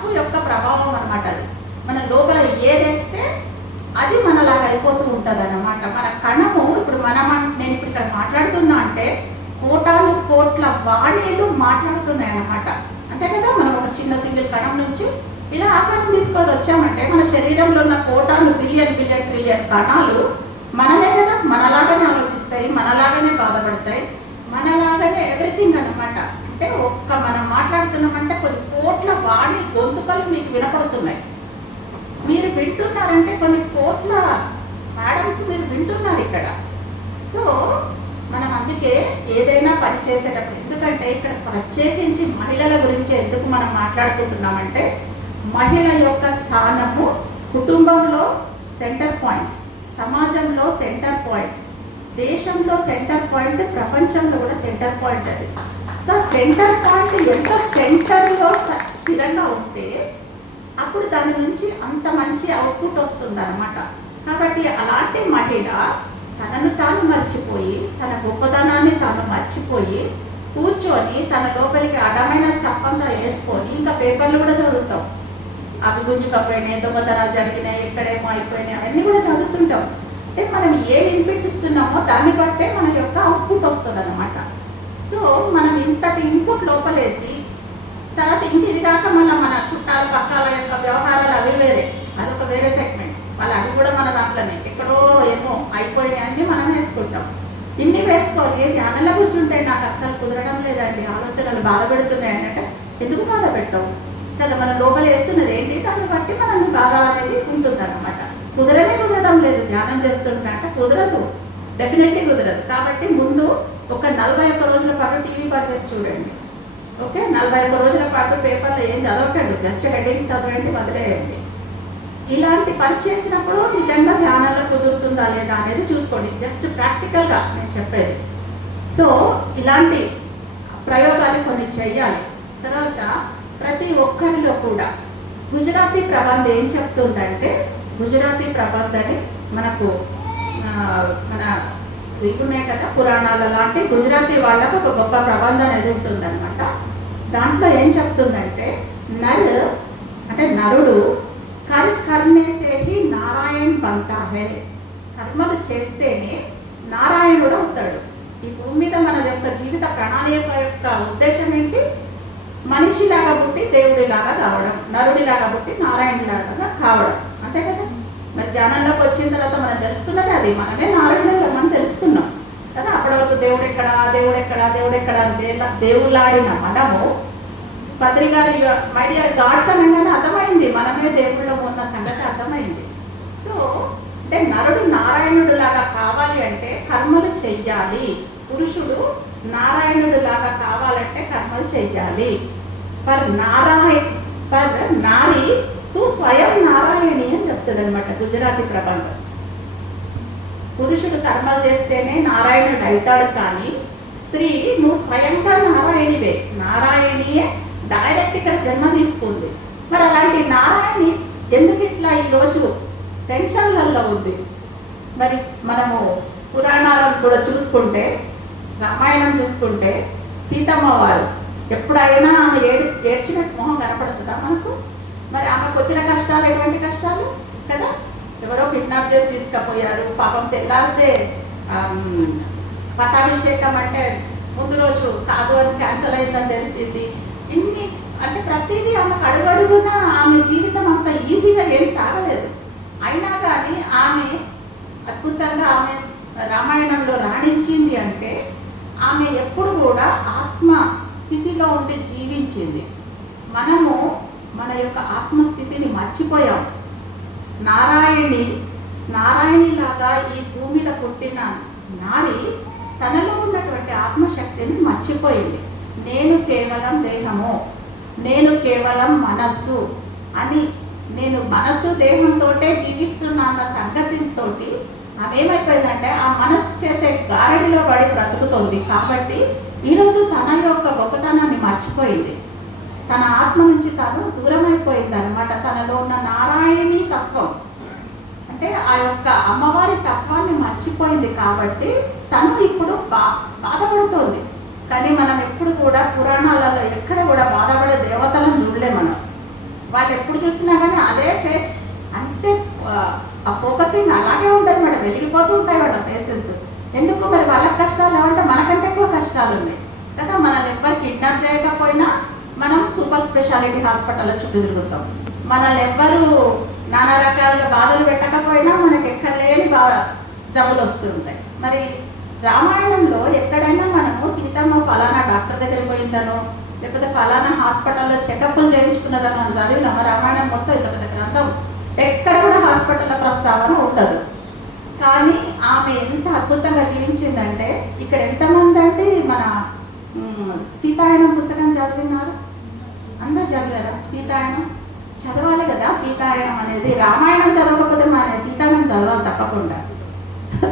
తప్పు యొక్క ప్రభావం అనమాట. అది మన లోపల ఏదేస్తే అది మనలాగా అయిపోతూ ఉంటుంది అన్నమాట. మన కణము ఇప్పుడు నేను ఇప్పుడు ఇక్కడ మాట్లాడుతున్నా అంటే కోటాను కోట్ల వాణీలు మాట్లాడుతున్నాయి అన్నమాట. అంతే కదా, మనం ఒక చిన్న సింగిల్ కణం నుంచి ఇలా ఆకారం తీసుకొని వచ్చామంటే మన శరీరంలో ఉన్న కోటాను బిలియన్ బిలియన్ ట్రిలియన్ కణాలు మనమే కదా, మనలాగానే ఆలోచిస్తాయి, మనలాగానే బాధపడతాయి, మనలాగానే ఎవ్రీథింగ్ అన్నమాట. అంటే మనం మాట్లాడుతున్నామంటే కొన్ని కోట్ల వాణి గొంతుకలు మీకు వినపడుతున్నాయి. మీరు వింటున్నారంటే కొన్ని కోట్ల మేడమ్స్ మీరు వింటున్నారు ఇక్కడ. సో మనం అందుకే ఏదైనా పని చేసేటప్పుడు, ఎందుకంటే ఇక్కడ ప్రత్యేకించి మహిళల గురించి ఎందుకు మనం మాట్లాడుకుంటున్నామంటే మహిళ యొక్క స్థానము కుటుంబంలో సెంటర్ పాయింట్, సమాజంలో సెంటర్ పాయింట్, దేశంలో సెంటర్ పాయింట్, ప్రపంచంలో కూడా సెంటర్ పాయింట్. అది సో సెంటర్ పాయింట్ ఎంత సెంటర్లో స్థిరంగా ఉంటే అప్పుడు దాని నుంచి అంత మంచి అవుట్పుట్ వస్తుంది అన్నమాట. కాబట్టి అలాంటి మహిళ తనను తాను మర్చిపోయి, తన గొప్పతనాన్ని తాను మర్చిపోయి కూర్చొని తన లోపలికి అడ్డమైన స్టఫ్ అంతా వేసుకొని ఇంకా పేపర్లు కూడా చదువుతాం. అవి గుంజుకపోయినాయి, దొంగతనాలు జరిగినాయి, ఎక్కడేమో అయిపోయినాయి, అవన్నీ కూడా చదువుతుంటాం. అంటే మనం ఏం ఇన్పుట్ ఇస్తున్నామో దాన్ని బట్టే మన యొక్క అవుట్పుట్ వస్తుంది అన్నమాట. సో మనం ఇంతటి ఇన్పుట్ లోపలేసి తర్వాత ఇంక ఇది కాక మళ్ళీ మన చుట్టాల పక్కల యొక్క వ్యవహారాలు అవి వేరే, అదొక వేరే సెగ్మెంట్. వాళ్ళు అవి కూడా మన దాంట్లోనే ఎక్కడో ఏమో అయిపోయినాయి అన్నీ మనం వేసుకుంటాం. ఇన్ని వేసుకొని ధ్యానంలో కూర్చుంటే నాకు అస్సలు కుదరడం లేదండి, ఆలోచనలు బాధ పెడుతున్నాయి అంటే ఎందుకు బాధ పెట్టవు కదా, మన లోపల వేస్తున్నది ఏంటి దాన్ని బట్టి మనల్ని బాధ అనేది ఉంటుంది అన్నమాట. కుదరడం లేదు ధ్యానం చేస్తుంటే అంటే కుదరదు, డెఫినెట్లీ కుదరదు. కాబట్టి ముందు ఒక 41 రోజుల పాటు టీవీ పర్వేసి చూడండి. ఓకే, 41 రోజుల పాటు పేపర్లో ఏం చదవకండి, జస్ట్ హెడ్డింగ్స్ చదవండి, వదిలేయండి. ఇలాంటి పని చేసినప్పుడు నిజంగా ధ్యానంలో కుదురుతుందా లేదా అనేది చూసుకోండి. జస్ట్ ప్రాక్టికల్గా నేను చెప్పేది. సో ఇలాంటి ప్రయోగాలు కొన్ని చెయ్యాలి. తర్వాత ప్రతి ఒక్కరిలో కూడా గుజరాతీ ప్రబంధ ఏం చెప్తుందంటే, గుజరాతీ ప్రబంధ అని మనకు మన ఉన్నాయి కదా పురాణాల లాంటి గుజరాతీ వాళ్ళకు ఒక గొప్ప ప్రబంధం అనేది ఉంటుందన్నమాట. దాంట్లో ఏం చెప్తుందంటే అంటే నరుడు కర్మేసేహి నారాయణ్ బంతా హే, కర్మలు చేస్తేనే నారాయణుడు అవుతాడు. ఈ భూమి మీద మన యొక్క జీవిత ప్రణాళిక యొక్క ఉద్దేశం ఏంటి? మనిషిలాగా పుట్టి దేవుడిలాగా కావడం, నరుడిలాగా పుట్టి నారాయణుడిలాగా కావడం, అంతే కదా. మరి ధ్యానంలోకి వచ్చిన తర్వాత మనం తెలుసుకున్నది అది, మనమే నారాయణుడు మనం తెలుసుకున్నాం కదా. అప్పటి వరకు దేవుడెక్కడా దేవుడెక్కడా దేవుడెక్కడా దేవుళ్ళాడిన మనము పత్రికారి మై డియర్ గాడ్స్ అనగానే అర్థమైంది మనమే దేవుళ్ళలో ఉన్న సంగతి అర్థమైంది. సో అంటే నరుడు నారాయణుడు లాగా కావాలి అంటే కర్మలు చెయ్యాలి. పురుషుడు నారాయణుడు లాగా కావాలంటే కర్మలు చెయ్యాలి. పర్ నారి తూ స్వయం నారాయణి అని చెప్తుంది అనమాట గుజరాతీ ప్రబంధం. పురుషుడు కర్మలు చేస్తేనే నారాయణుడు అవుతాడు, కానీ స్త్రీ నువ్వు స్వయంగా నారాయణివే. నారాయణియే డైరెక్ట్ ఇక్కడ జన్మ తీసుకుంది. మరి అలాంటి నారాయణి ఎందుకు ఇట్లా ఈరోజు టెన్షన్లలో ఉంది? మరి మనము పురాణాలను కూడా చూసుకుంటే, రామాయణం చూసుకుంటే సీతమ్మ వారు ఎప్పుడైనా ఆమె ఏడ్చినట్టు మొహం కనపడుతుందా మనకు? మరి ఆమెకు వచ్చిన కష్టాలు ఎటువంటి కష్టాలు కదా. ఎవరో కిడ్నాప్ చేసి తీసుకుపోయారు, పాపం తెల్లారితే పట్టాభిషేకం అంటే ముందు రోజు కాదు అని క్యాన్సల్ అయిందని తెలిసింది. ఇన్ని అంటే ప్రతిదీ ఆమెకు అడుగడుగునా ఆమె జీవితం అంత ఈజీగా ఏం సాగలేదు. అయినా కానీ ఆమె అద్భుతంగా ఆమె రామాయణంలో రాణించింది అంటే ఆమె ఎప్పుడు కూడా ఆత్మ స్థితిలో ఉండి జీవించింది. మనము మన యొక్క ఆత్మస్థితిని మర్చిపోయాం. నారాయణిలాగా ఈ భూమి మీద పుట్టిన నారి తనలో ఉన్నటువంటి ఆత్మశక్తిని మర్చిపోయింది. నేను కేవలం దేహము, నేను కేవలం మనస్సు అని, నేను మనస్సు దేహంతో జీవిస్తున్నా అన్న సంగతితో ఆమె ఏమైపోయిందంటే ఆ మనస్సు చేసే గారడిలో పడి బ్రతుకుతుంది. కాబట్టి ఈరోజు తన యొక్క గొప్పతనాన్ని మర్చిపోయింది. తన ఆత్మ నుంచి తాను దూరం అయిపోయింది అనమాట. తనలో ఉన్న నారాయణి తత్వం అంటే ఆ యొక్క అమ్మవారి తత్వాన్ని మర్చిపోయింది. కాబట్టి తను ఇప్పుడు బాధపడుతోంది. కానీ మనం ఎప్పుడు కూడా పురాణాలలో ఎక్కడ కూడా బాధపడే దేవతలను చూడలే మనం. చూసినా కానీ అదే ఫేస్ అంతే, ఆ ఫోకసింగ్ అలాగే ఉంటుంది మేడం, వెలిగిపోతూ ఉంటాయి వాళ్ళ ఫేసెస్. ఎందుకు మరి వాళ్ళకి కష్టాలు ఏమంటే మనకంటే ఎక్కువ కష్టాలు ఉన్నాయి కదా. మనల్ని ఎవ్వరు కిడ్నాప్ చేయకపోయినా మనం సూపర్ స్పెషాలిటీ హాస్పిటల్లో చుట్టూ తిరుగుతాం. మనల్ని ఎవ్వరు నానా రకాలుగా బాధలు పెట్టకపోయినా మనకి ఎక్కడ లేని జబ్బులు వస్తుంటాయి. మరి రామాయణంలో ఎక్కడైనా మనము సీతమ్మ ఫలానా డాక్టర్ దగ్గరికి పోయిందనో లేకపోతే ఫలానా హాస్పిటల్లో చెకప్లు చేయించుకున్నదనో అని చదివినాం. రామాయణం మొత్తం ఇంత పెద్ద గ్రంథం, ఎక్కడ కూడా హాస్పిటల్ ప్రస్తావన ఉండదు. కానీ ఆమె ఎంత అద్భుతంగా జీవించిందంటే, ఇక్కడ ఎంతమంది అంటే మన సీతాయనం పుస్తకం చదివినారు? అందరు చదివారా? సీతాయనం చదవాలి కదా. సీతాయనం అనేది రామాయణం చదవకపోతే మన సీతాయనం చదవాలి తప్పకుండా.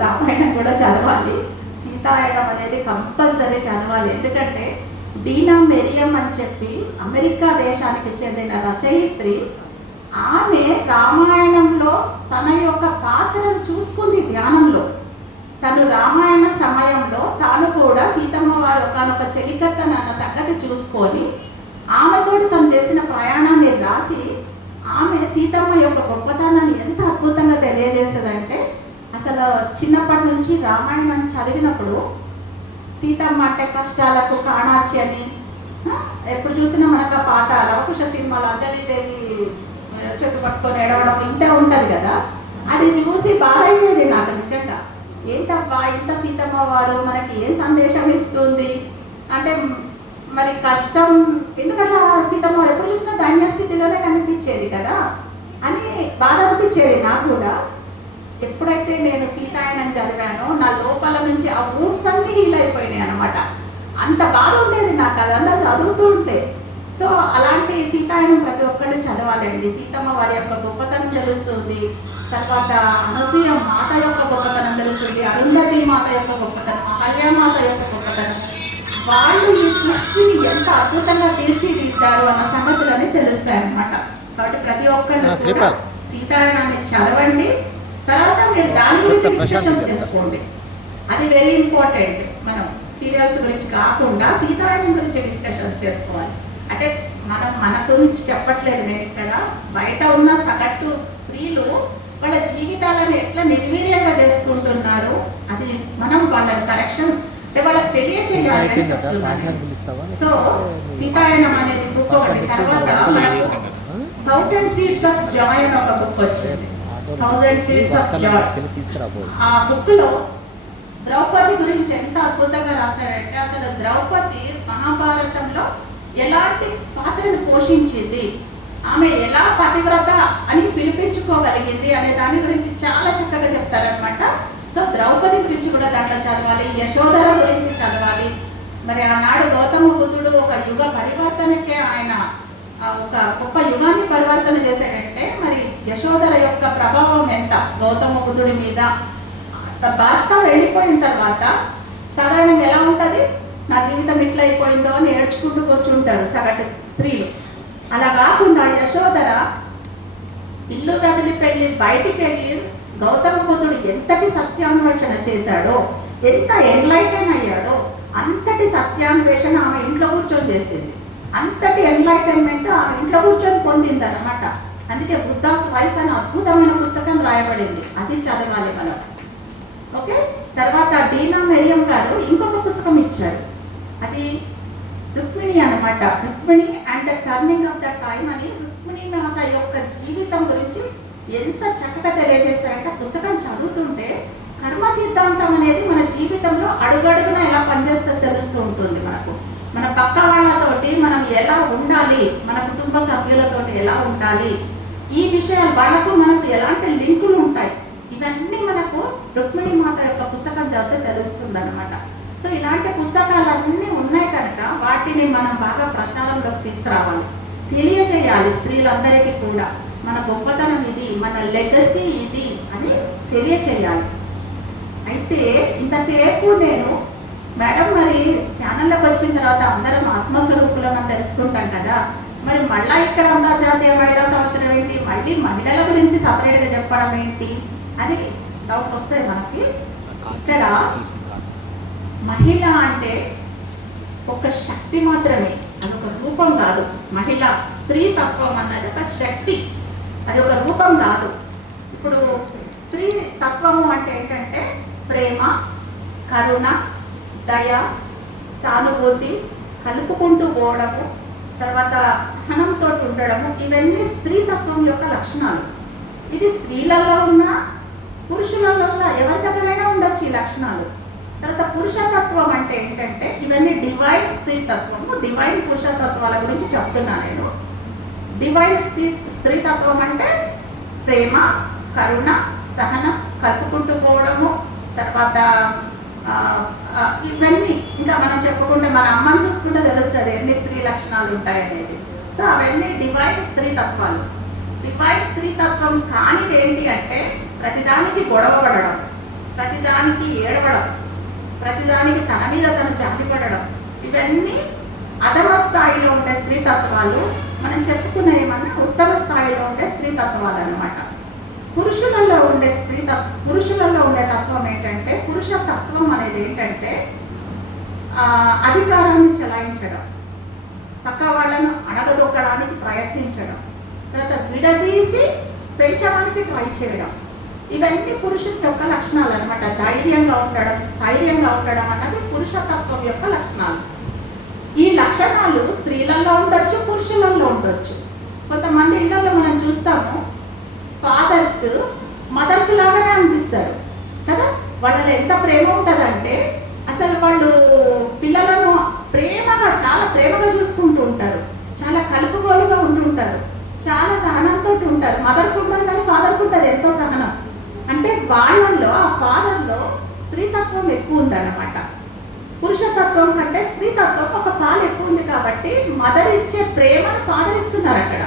రామాయణం కూడా చదవాలి, సీతాయనం అనేది కంపల్సరీ చదవాలి. ఎందుకంటే డీనా మెరియం అని చెప్పి అమెరికా దేశానికి చెందిన రచయిత్రి, ఆమె రామాయణంలో తన యొక్క పాత్రను చూసుకుంది ధ్యానంలో. తను రామాయణ సమయంలో తాను కూడా సీతమ్మ వారు ఒకనొక చెలికత్తను అన్న సంగతి చూసుకొని ఆమెతోటి తను చేసిన ప్రయాణాన్ని రాసి ఆమె సీతమ్మ యొక్క గొప్పతనాన్ని ఎంత అద్భుతంగా తెలియజేస్తుందంటే, అసలు చిన్నప్పటి నుంచి రామాయణం చదివినప్పుడు సీతమ్మ అంటే కష్టాలకు కాణాచి అని ఎప్పుడు చూసినా మనకు ఆ పాట లవకుశ సినిమాలో అంజలీదేవి చెట్టు పట్టుకొని ఎడవడం ఇంతే ఉంటుంది కదా. అది చూసి బాధ అయ్యేది నాకు నిజంగా. ఏంటబ్బా ఇంత సీతమ్మ వారు మనకి ఏ సందేశం ఇస్తుంది అంటే, మరి కష్టం ఎందుకంటే సీతమ్మ వారు ఎప్పుడు చూసినా దైన్య స్థితిలోనే కనిపించేది కదా అని బాధ అనిపించేది నాకు కూడా. ఎప్పుడైతే నేను సీతాయనం చదివానో నా లోపల నుంచి ఆ ఊడ్స్ అన్నీ హీల్ అయిపోయినాయి అనమాట. అంత బాధ ఉండేది నాకు అదంతా చదువుతూ ఉంటే. సో అలాంటి సీతాయనం ప్రతి ఒక్కరు చదవాలండి. సీతమ్మ వారి యొక్క గొప్పతనం తెలుస్తుంది, తర్వాత అనసూయ మాత యొక్క గొప్పతనం తెలుస్తుంది, అరుంధతి మాత యొక్క గొప్పతనం, అహల్యామాత యొక్క గొప్పతనం, వాళ్ళు ఈ సృష్టిని ఎంత అద్భుతంగా తీర్చిదిద్దారు అన్న సంగతులని తెలుస్తాయి అన్నమాట. కాబట్టి ప్రతి ఒక్కరు సీతాయనాన్ని చదవండి. తర్వాత మీరు దాని గురించి డిస్కషన్స్ చేసుకోండి, అది వెరీ ఇంపార్టెంట్. మనం సీరియల్స్ గురించి కాకుండా సీతాయనం గురించి డిస్కషన్స్ చేసుకోవాలి. అంటే మనం మన గురించి చెప్పట్లేదు నేను ఇక్కడ, బయట ఉన్న సగటు స్త్రీలు వాళ్ళ జీవితాలను ఎట్లా నిర్వీర్యంగా చేసుకుంటున్నారు, అది మనం వాళ్ళని కరెక్షన్ అంటే వాళ్ళకి తెలియచేయాలి అని చెప్తున్నాను. సో సీతాయనం అనేది బుక్ ఒకటి. తర్వాత 1000 Seeds of Joy అని ఒక బుక్ వచ్చింది, 1000 Seeds of Joy. ఆ బుక్ లో ద్రౌపది గురించి ఎంత అద్భుతంగా రాశారంటే, అసలు ద్రౌపది మహాభారతంలో ఎలాంటి పాత్రను పోషించింది, ఆమె ఎలా పతివ్రత అని పిలిపించుకోగలిగింది అనే దాని గురించి చాలా చక్కగా చెప్తారనమాట. సో ద్రౌపది గురించి కూడా దాంట్లో చదవాలి, యశోధర గురించి చదవాలి. మరి ఆనాడు గౌతమ బుద్ధుడు ఒక యుగ పరివర్తనకే ఆయన ఒక గొప్ప యుగాన్ని పరివర్తన చేశాడంటే, మరి యశోధర యొక్క ప్రభావం ఎంత గౌతమ బుద్ధుడి మీద. భర్త వెళ్ళిపోయిన తర్వాత సాధారణంగా ఎలా ఉంటుంది, నా జీవితం ఇట్లా అయిపోయిందో అని ఏడ్చుకుంటూ కూర్చుంటారు సగటు స్త్రీలు. అలా కాకుండా యశోధర ఇల్లు వదిలి పెళ్ళి బయటికి వెళ్ళి గౌతమ బుద్ధుడు ఎంతటి సత్యాన్వేషణ చేశాడో, ఎంత ఎన్లైటన్ అయ్యాడో అంతటి సత్యాన్వేషణ ఆమె ఇంట్లో కూర్చొని చేసింది. అంతటి ఎన్లైటన్మెంట్ ఆమె ఇంట్లో కూర్చొని పొందింది అనమాట. అందుకే బుద్ధాస్ వైఫ్ అనే అద్భుతమైన పుస్తకం రాయబడింది, అది చదవాలి మనం. ఓకే, తర్వాత డీనా మెరియం గారు ఇంకొక పుస్తకం ఇచ్చారు, అది రుక్మిణి అనమాట. Rukmini and the turning of the time అని రుక్మిణి మాత యొక్క జీవితం గురించి ఎంత చక్కగా తెలియజేస్తారంటే, పుస్తకం చదువుతుంటే కర్మ సిద్ధాంతం అనేది మన జీవితంలో అడుగడుగున ఎలా పనిచేస్తుందో తెలుస్తూ ఉంటుంది మనకు. మన పక్క వాళ్ళతోటి మనం ఎలా ఉండాలి, మన కుటుంబ సభ్యులతోటి ఎలా ఉండాలి, ఈ విషయాలు వాళ్ళకు మనకు ఎలాంటి లింకులు ఉంటాయి, ఇవన్నీ మనకు రుక్మిణి మాత యొక్క పుస్తకం చదివితే తెలుస్తుంది అనమాట. సో ఇలాంటి పుస్తకాలన్నీ ఉన్నాయి కనుక వాటిని మనం బాగా ప్రచారంలోకి తీసుకురావాలి, తెలియజేయాలి స్త్రీలందరికీ కూడా మన గొప్పతనం ఇది, మన లెగసీ ఇది అని తెలియచేయాలి. అయితే ఇంతసేపు నేను మేడం మరి ఛానల్లోకి వచ్చిన తర్వాత అందరం ఆత్మస్వరూపులను తెలుసుకుంటాం కదా, మరి మళ్ళీ ఇక్కడ అంతర్జాతీయ మహిళా సంవత్సరం ఏంటి, మళ్ళీ మహిళల గురించి సపరేట్గా చెప్పడం ఏంటి అని డౌట్ వస్తాయి మనకి. ఇక్కడ మహిళ అంటే ఒక శక్తి మాత్రమే, అదొక రూపం కాదు. మహిళ స్త్రీ తత్వం అన్నది ఒక శక్తి, అది ఒక రూపం కాదు. ఇప్పుడు స్త్రీ తత్వము అంటే ఏంటంటే ప్రేమ, కరుణ, దయ, సానుభూతి, కలుపుకుంటూ పోవడము, తర్వాత సహనంతో ఉండడము, ఇవన్నీ స్త్రీ తత్వం యొక్క లక్షణాలు. ఇది స్త్రీలలో ఉన్న పురుషులలో ఎవరి దగ్గరైనా ఉండొచ్చు ఈ లక్షణాలు. తర్వాత పురుషతత్వం అంటే ఏంటంటే ఇవన్నీ డివైన్ స్త్రీతత్వము, డివైన్ పురుషతత్వాల గురించి చెప్తున్నా నేను. డివైన్ స్త్రీతత్వం అంటే ప్రేమ, కరుణ, సహనం, కలుపుకుంటూ పోవడము, తర్వాత ఇవన్నీ ఇంకా మనం చెప్పుకుంటే మన అమ్మని చూసుకుంటే తెలుస్తుంది ఎన్ని స్త్రీ లక్షణాలు ఉంటాయనేది. సో అవన్నీ డివైన్ స్త్రీతత్వాలు. డివైన్ స్త్రీతత్వం కానిది ఏంటి అంటే ప్రతిదానికి గొడవ పడడం, ప్రతిదానికి ఏడవడం, ప్రతిదానికి తన మీద తను జాలిపడడం, ఇవన్నీ అధమ స్థాయిలో ఉండే స్త్రీతత్వాలు. మనం చెప్పుకునే ఏమన్నా ఉత్తమ స్థాయిలో ఉండే స్త్రీతత్వాలు అన్నమాట. పురుషులలో ఉండే తత్వం ఏంటంటే పురుష తత్వం అనేది ఏంటంటే అధికారాన్ని చెలాయించడం, పక్క వాళ్ళను అణగదొక్కడానికి ప్రయత్నించడం, తర్వాత విడదీసి పెంచడానికి ట్రై చేయడం, ఇవన్నీ పురుషుని యొక్క లక్షణాలు అనమాట. ధైర్యంగా ఉండడం, స్థైర్యంగా ఉండడం అన్నది పురుషతత్వం యొక్క లక్షణాలు. ఈ లక్షణాలు స్త్రీలలో ఉండొచ్చు, పురుషులలో ఉండొచ్చు. కొంతమంది ఇళ్లలో మనం చూస్తాము ఫాదర్స్ మదర్స్ లాగానే అనిపిస్తారు కదా. వాళ్ళలో ఎంత ప్రేమ ఉంటుందంటే అసలు వాళ్ళు పిల్లలను ప్రేమగా, చాలా ప్రేమగా చూసుకుంటూ ఉంటారు, చాలా కలుపుగోలుగా ఉంటుంటారు, చాలా సహనంతో ఉంటారు. మదర్కు ఉంటుంది కానీ ఫాదర్కు ఉంటుంది ఎంతో సహనం. అంటే వాళ్ళల్లో ఆ ఫాదర్లో స్త్రీతత్వం ఎక్కువ ఉందన్నమాట. పురుషతత్వం కంటే స్త్రీతత్వం ఒక పాలు ఎక్కువ ఉంది కాబట్టి మదర్ ఇచ్చే ప్రేమను ఫాదర్ ఇస్తున్నారు అక్కడ.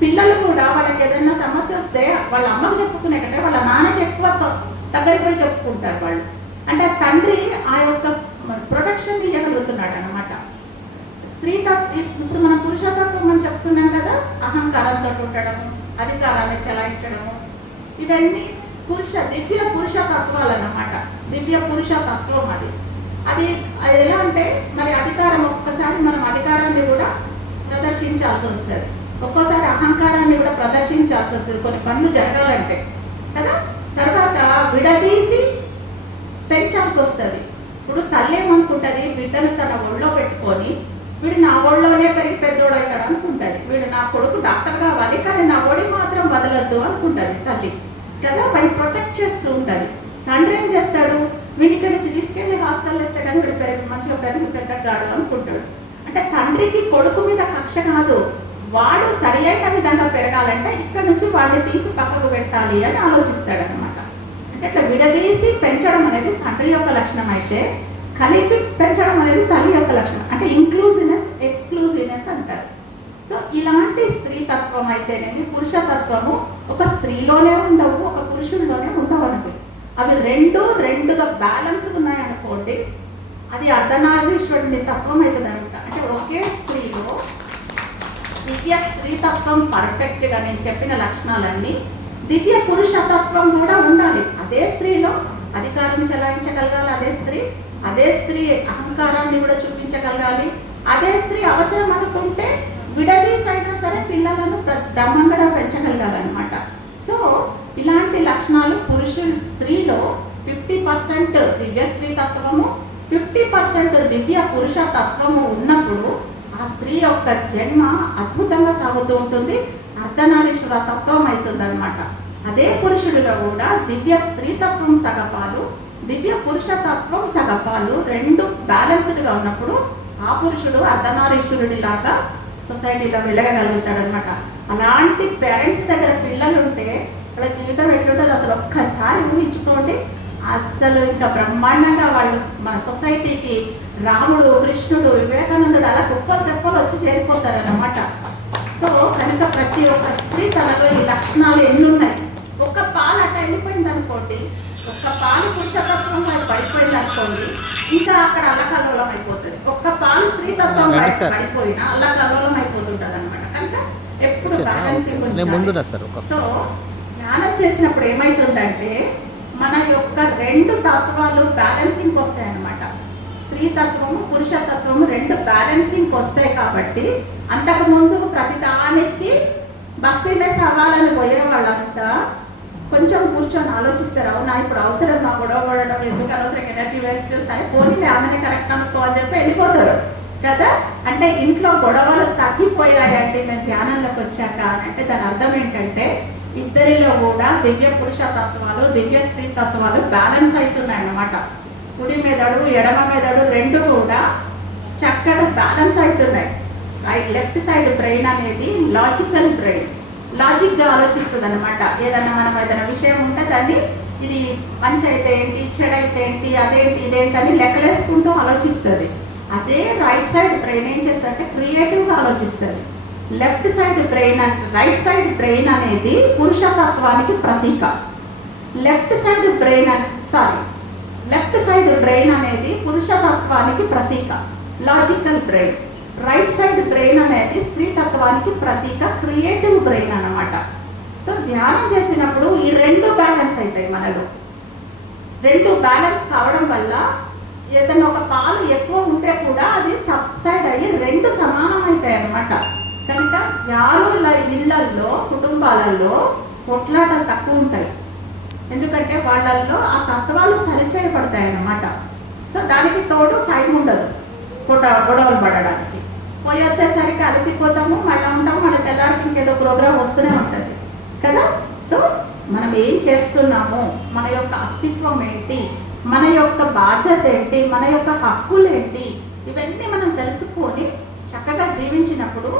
పిల్లలు కూడా వాళ్ళకి ఏదైనా సమస్య వస్తే వాళ్ళ అమ్మకు చెప్పుకునే కంటే వాళ్ళ నాన్నకి ఎక్కువ దగ్గరికి పోయి చెప్పుకుంటారు వాళ్ళు. అంటే తండ్రి ఆ యొక్క ప్రొటెక్షన్ ఇవ్వగలుగుతున్నాడు అనమాట. ఇప్పుడు మనం పురుషతత్వం అని చెప్తున్నాం కదా, అహంకారంతో ఉండడము, అధికారాన్ని చెలాయించడము, ఇవన్నీ దివ్య పురుషతత్వాలు అన్నమాట. దివ్య పురుషతత్వం అది ఎలా అంటే మరి అధికారం, ఒక్కసారి మనం అధికారాన్ని కూడా ప్రదర్శించాల్సి వస్తుంది, ఒక్కోసారి అహంకారాన్ని కూడా ప్రదర్శించాల్సి వస్తుంది కొన్ని పనులు జరగాలంటే కదా. తర్వాత విడదీసి పెంచాల్సి వస్తుంది. ఇప్పుడు తల్లి ఏమనుకుంటుంది, బిడ్డను తన ఒళ్ళో పెట్టుకొని వీడు నా ఒళ్ళోనే పెరిగి పెద్దోడు అవుతాడు అనుకుంటుంది, వీడు నా కొడుకు డాక్టర్ కావాలి కానీ నా ఒడి మాత్రం వదలద్దు అనుకుంటుంది తల్లి కదా. వాడిని ప్రొటెక్ట్ చేస్తూ ఉంటుంది. తండ్రి ఏం చేస్తాడు, వీడి ఇక్కడి నుంచి తీసుకెళ్ళి హాస్టల్ వేస్తే కానీ వీడు మంచిగా పెద్దగాడు అనుకుంటాడు. అంటే తండ్రికి కొడుకు మీద కక్ష కాదు, వాడు సరి అయిన విధంగా పెరగాలంటే ఇక్కడ నుంచి వాడిని తీసి పక్కకు పెట్టాలి అని ఆలోచిస్తాడు అనమాట. అంటే ఇట్లా విడదీసి పెంచడం అనేది తండ్రి యొక్క లక్షణం అయితే కలిపి పెంచడం అనేది తల్లి యొక్క లక్షణం. అంటే ఇంక్లూజివ్నెస్, ఎక్స్క్లూజివ్నెస్ అంటారు. సో ఇలాంటి స్త్రీతత్వం అయితేనేమి పురుషతత్వము ఒక స్త్రీలోనే ఉండవు, ఒక పురుషుల్లోనే ఉండవు అనుకో. అవి రెండుగా బ్యాలెన్స్ ఉన్నాయనుకోండి, అది అర్ధనారీశ్వరుని తత్వం అవుతుంది అనమాట. అంటే ఒకే స్త్రీలో దివ్య స్త్రీతత్వం పర్ఫెక్ట్గా నేను చెప్పిన లక్షణాలన్నీ దివ్య పురుషతత్వం కూడా ఉండాలి. అదే స్త్రీలో అధికారం చెలాయించగలగాలి, అదే స్త్రీ అహంకారాన్ని కూడా చూపించగలగాలి, అదే స్త్రీ అవసరం అనుకుంటే విడదీసి అయినా సరే పిల్లలను బ్రహ్మంగా పెంచగలగాలన్నమాట. సో ఇలాంటి లక్షణాలు స్త్రీలో 50% దివ్య స్త్రీతత్వము, 50% దివ్య పురుషతత్వము ఉన్నప్పుడు ఆ స్త్రీ యొక్క జన్మ అద్భుతంగా సాగుతూ ఉంటుంది, అర్ధనారీశ్వర తత్వం అవుతుంది అనమాట. అదే పురుషుడిలో కూడా దివ్య స్త్రీతత్వం సగపాలు, దివ్య పురుషతత్వం సగపాలు, రెండు బ్యాలెన్స్డ్గా ఉన్నప్పుడు ఆ పురుషుడు అర్ధనారీశ్వరుడి లాగా సొసైటీలో వెళ్ళగలుగుతాడు అనమాట. అలాంటి పేరెంట్స్ దగ్గర పిల్లలు ఉంటే వాళ్ళ జీవితం ఎట్లుంటుంది అసలు ఒక్కసారి ఊహించుకోండి. అస్సలు ఇంకా బ్రహ్మాండంగా వాళ్ళు మన సొసైటీకి రాముడు, కృష్ణుడు, వివేకానందుడు అలా గొప్పలు వచ్చి చేరిపోతారన్నమాట. సో కనుక ప్రతి ఒక్క స్త్రీ తనలో ఈ లక్షణాలు ఎన్ని ఉన్నాయి. ఒక్క పాలు అట్లా వెళ్ళిపోయింది అనుకోండి, ఒక్క పాలు పురుషతత్వం పడిపోయింది అనుకోండి, ఇంకా అక్కడ అల్లకల్లోలం అయిపోతుంది. ఒక్క పాలు స్త్రీతత్వం పడిపోయినా అల్లకల్లోలం అయిపోతుంటుంది అనమాట. కనుక ఎప్పుడు బ్యాలెన్సింగ్. సో ధ్యానం చేసినప్పుడు ఏమవుతుందంటే మన యొక్క రెండు తత్వాలు బ్యాలెన్సింగ్ వస్తాయన్నమాట. స్త్రీ తత్వము పురుషతత్వము రెండు బ్యాలెన్సింగ్ వస్తాయి. కాబట్టి అంతకుముందు ప్రతిదానికి బస్తీ వేసి అవ్వాలని పోయే వాళ్ళంతా కొంచెం కూర్చొని ఆలోచిస్తారు, అవునా ఇప్పుడు అవసరం మా గొడవ పడడం, ఎందుకు అనవసరం ఎనర్జీ వేస్ట్, సరే పోనీ ఆమెనే కరెక్ట్ అనుకో అని చెప్పి వెళ్ళిపోతారు కదా. అంటే ఇంట్లో గొడవలు తగ్గిపోయాయండి మేము ధ్యానంలోకి వచ్చాక అని అంటే దాని అర్థం ఏంటంటే ఇద్దరిలో కూడా దివ్య పురుష తత్వాలు దివ్య స్త్రీ తత్వాలు బ్యాలెన్స్ అవుతున్నాయి అన్నమాట. కుడి మెదడు ఎడమ మెదడు రెండు కూడా చక్కగా బ్యాలెన్స్ అవుతున్నాయి. లెఫ్ట్ సైడ్ బ్రెయిన్ అనేది లాజికల్ బ్రెయిన్, లాజిక్గా ఆలోచిస్తుంది అనమాట. ఏదైనా మనం ఏదైనా విషయం ఉంటే దాన్ని ఇది మంచి అయితే ఏంటి, చెడైతే ఏంటి, అదేంటి ఇదేంటి అని లెక్కలేసుకుంటూ ఆలోచిస్తుంది. అదే రైట్ సైడ్ బ్రెయిన్ ఏం చేస్తుందంటే క్రియేటివ్గా ఆలోచిస్తుంది. Left side brain right side brain అనేది పురుషతత్వానికి ప్రతీక. లెఫ్ట్ సైడ్ బ్రెయిన్ అనేది పురుషతత్వానికి ప్రతీక, logical brain. Right side brain అనేది స్త్రీ తత్వానికి ప్రతీక, క్రియేటివ్ బ్రెయిన్ అన్నమాట. సో ధ్యానం చేసినప్పుడు ఈ రెండు బ్యాలెన్స్ అవుతాయి మనలో. రెండు బ్యాలెన్స్ కావడం వల్ల ఏదైనా ఒక పాలు ఎక్కువ ఉంటే కూడా అది సబ్సైడ్ అయ్యి రెండు సమానం అవుతాయి అన్నమాట. కనుక ధ్యానుల ఇళ్లల్లో కుటుంబాలలో కొట్లాటలు తక్కువ ఉంటాయి, ఎందుకంటే వాళ్ళల్లో ఆ తత్వాలు సరిచేయబడతాయి అన్నమాట. సో దానికి తోడు టైం ఉండదు గొడవలు పడడానికి. పోయి వచ్చేసరికి అలసిపోతాము, మళ్ళీ ఉంటాము, మళ్ళీ తెల్లారికి ఇంకేదో ప్రోగ్రామ్ వస్తూనే ఉంటుంది కదా. సో మనం ఏం చేస్తున్నాము, మన యొక్క అస్తిత్వం ఏంటి, మన యొక్క బాధ్యత ఏంటి, మన యొక్క హక్కులు ఏంటి, ఇవన్నీ మనం తెలుసుకొని చక్కగా జీవించినప్పుడు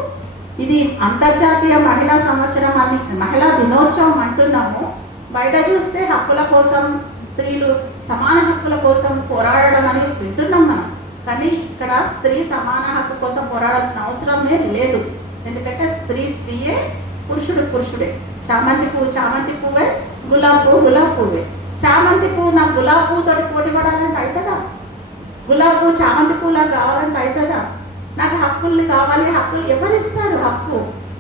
ఇది అంతర్జాతీయ మహిళా సంవత్సరం అని మహిళా దినోత్సవం అంటున్నాము. బయట చూస్తే హక్కుల కోసం స్త్రీలు సమాన హక్కుల కోసం పోరాడడం అని వింటున్నాం మనం. కానీ ఇక్కడ స్త్రీ సమాన హక్కు కోసం పోరాడాల్సిన అవసరమే లేదు. ఎందుకంటే స్త్రీ స్త్రీయే, పురుషుడు పురుషుడే. చామంతి పువ్వే, గులాబీ పువ్వే. చామంతి పువ్వు నాకు గులాబీ పువ్వుతో పోటీ పడాలంటే అవుతుందా? గులాబీ పువ్వు చామంతి పువ్వులా కావాలంటే అవుతుందా? నాకు హక్కులు కావాలి, హక్కులు ఎవరిస్తారు? హక్కు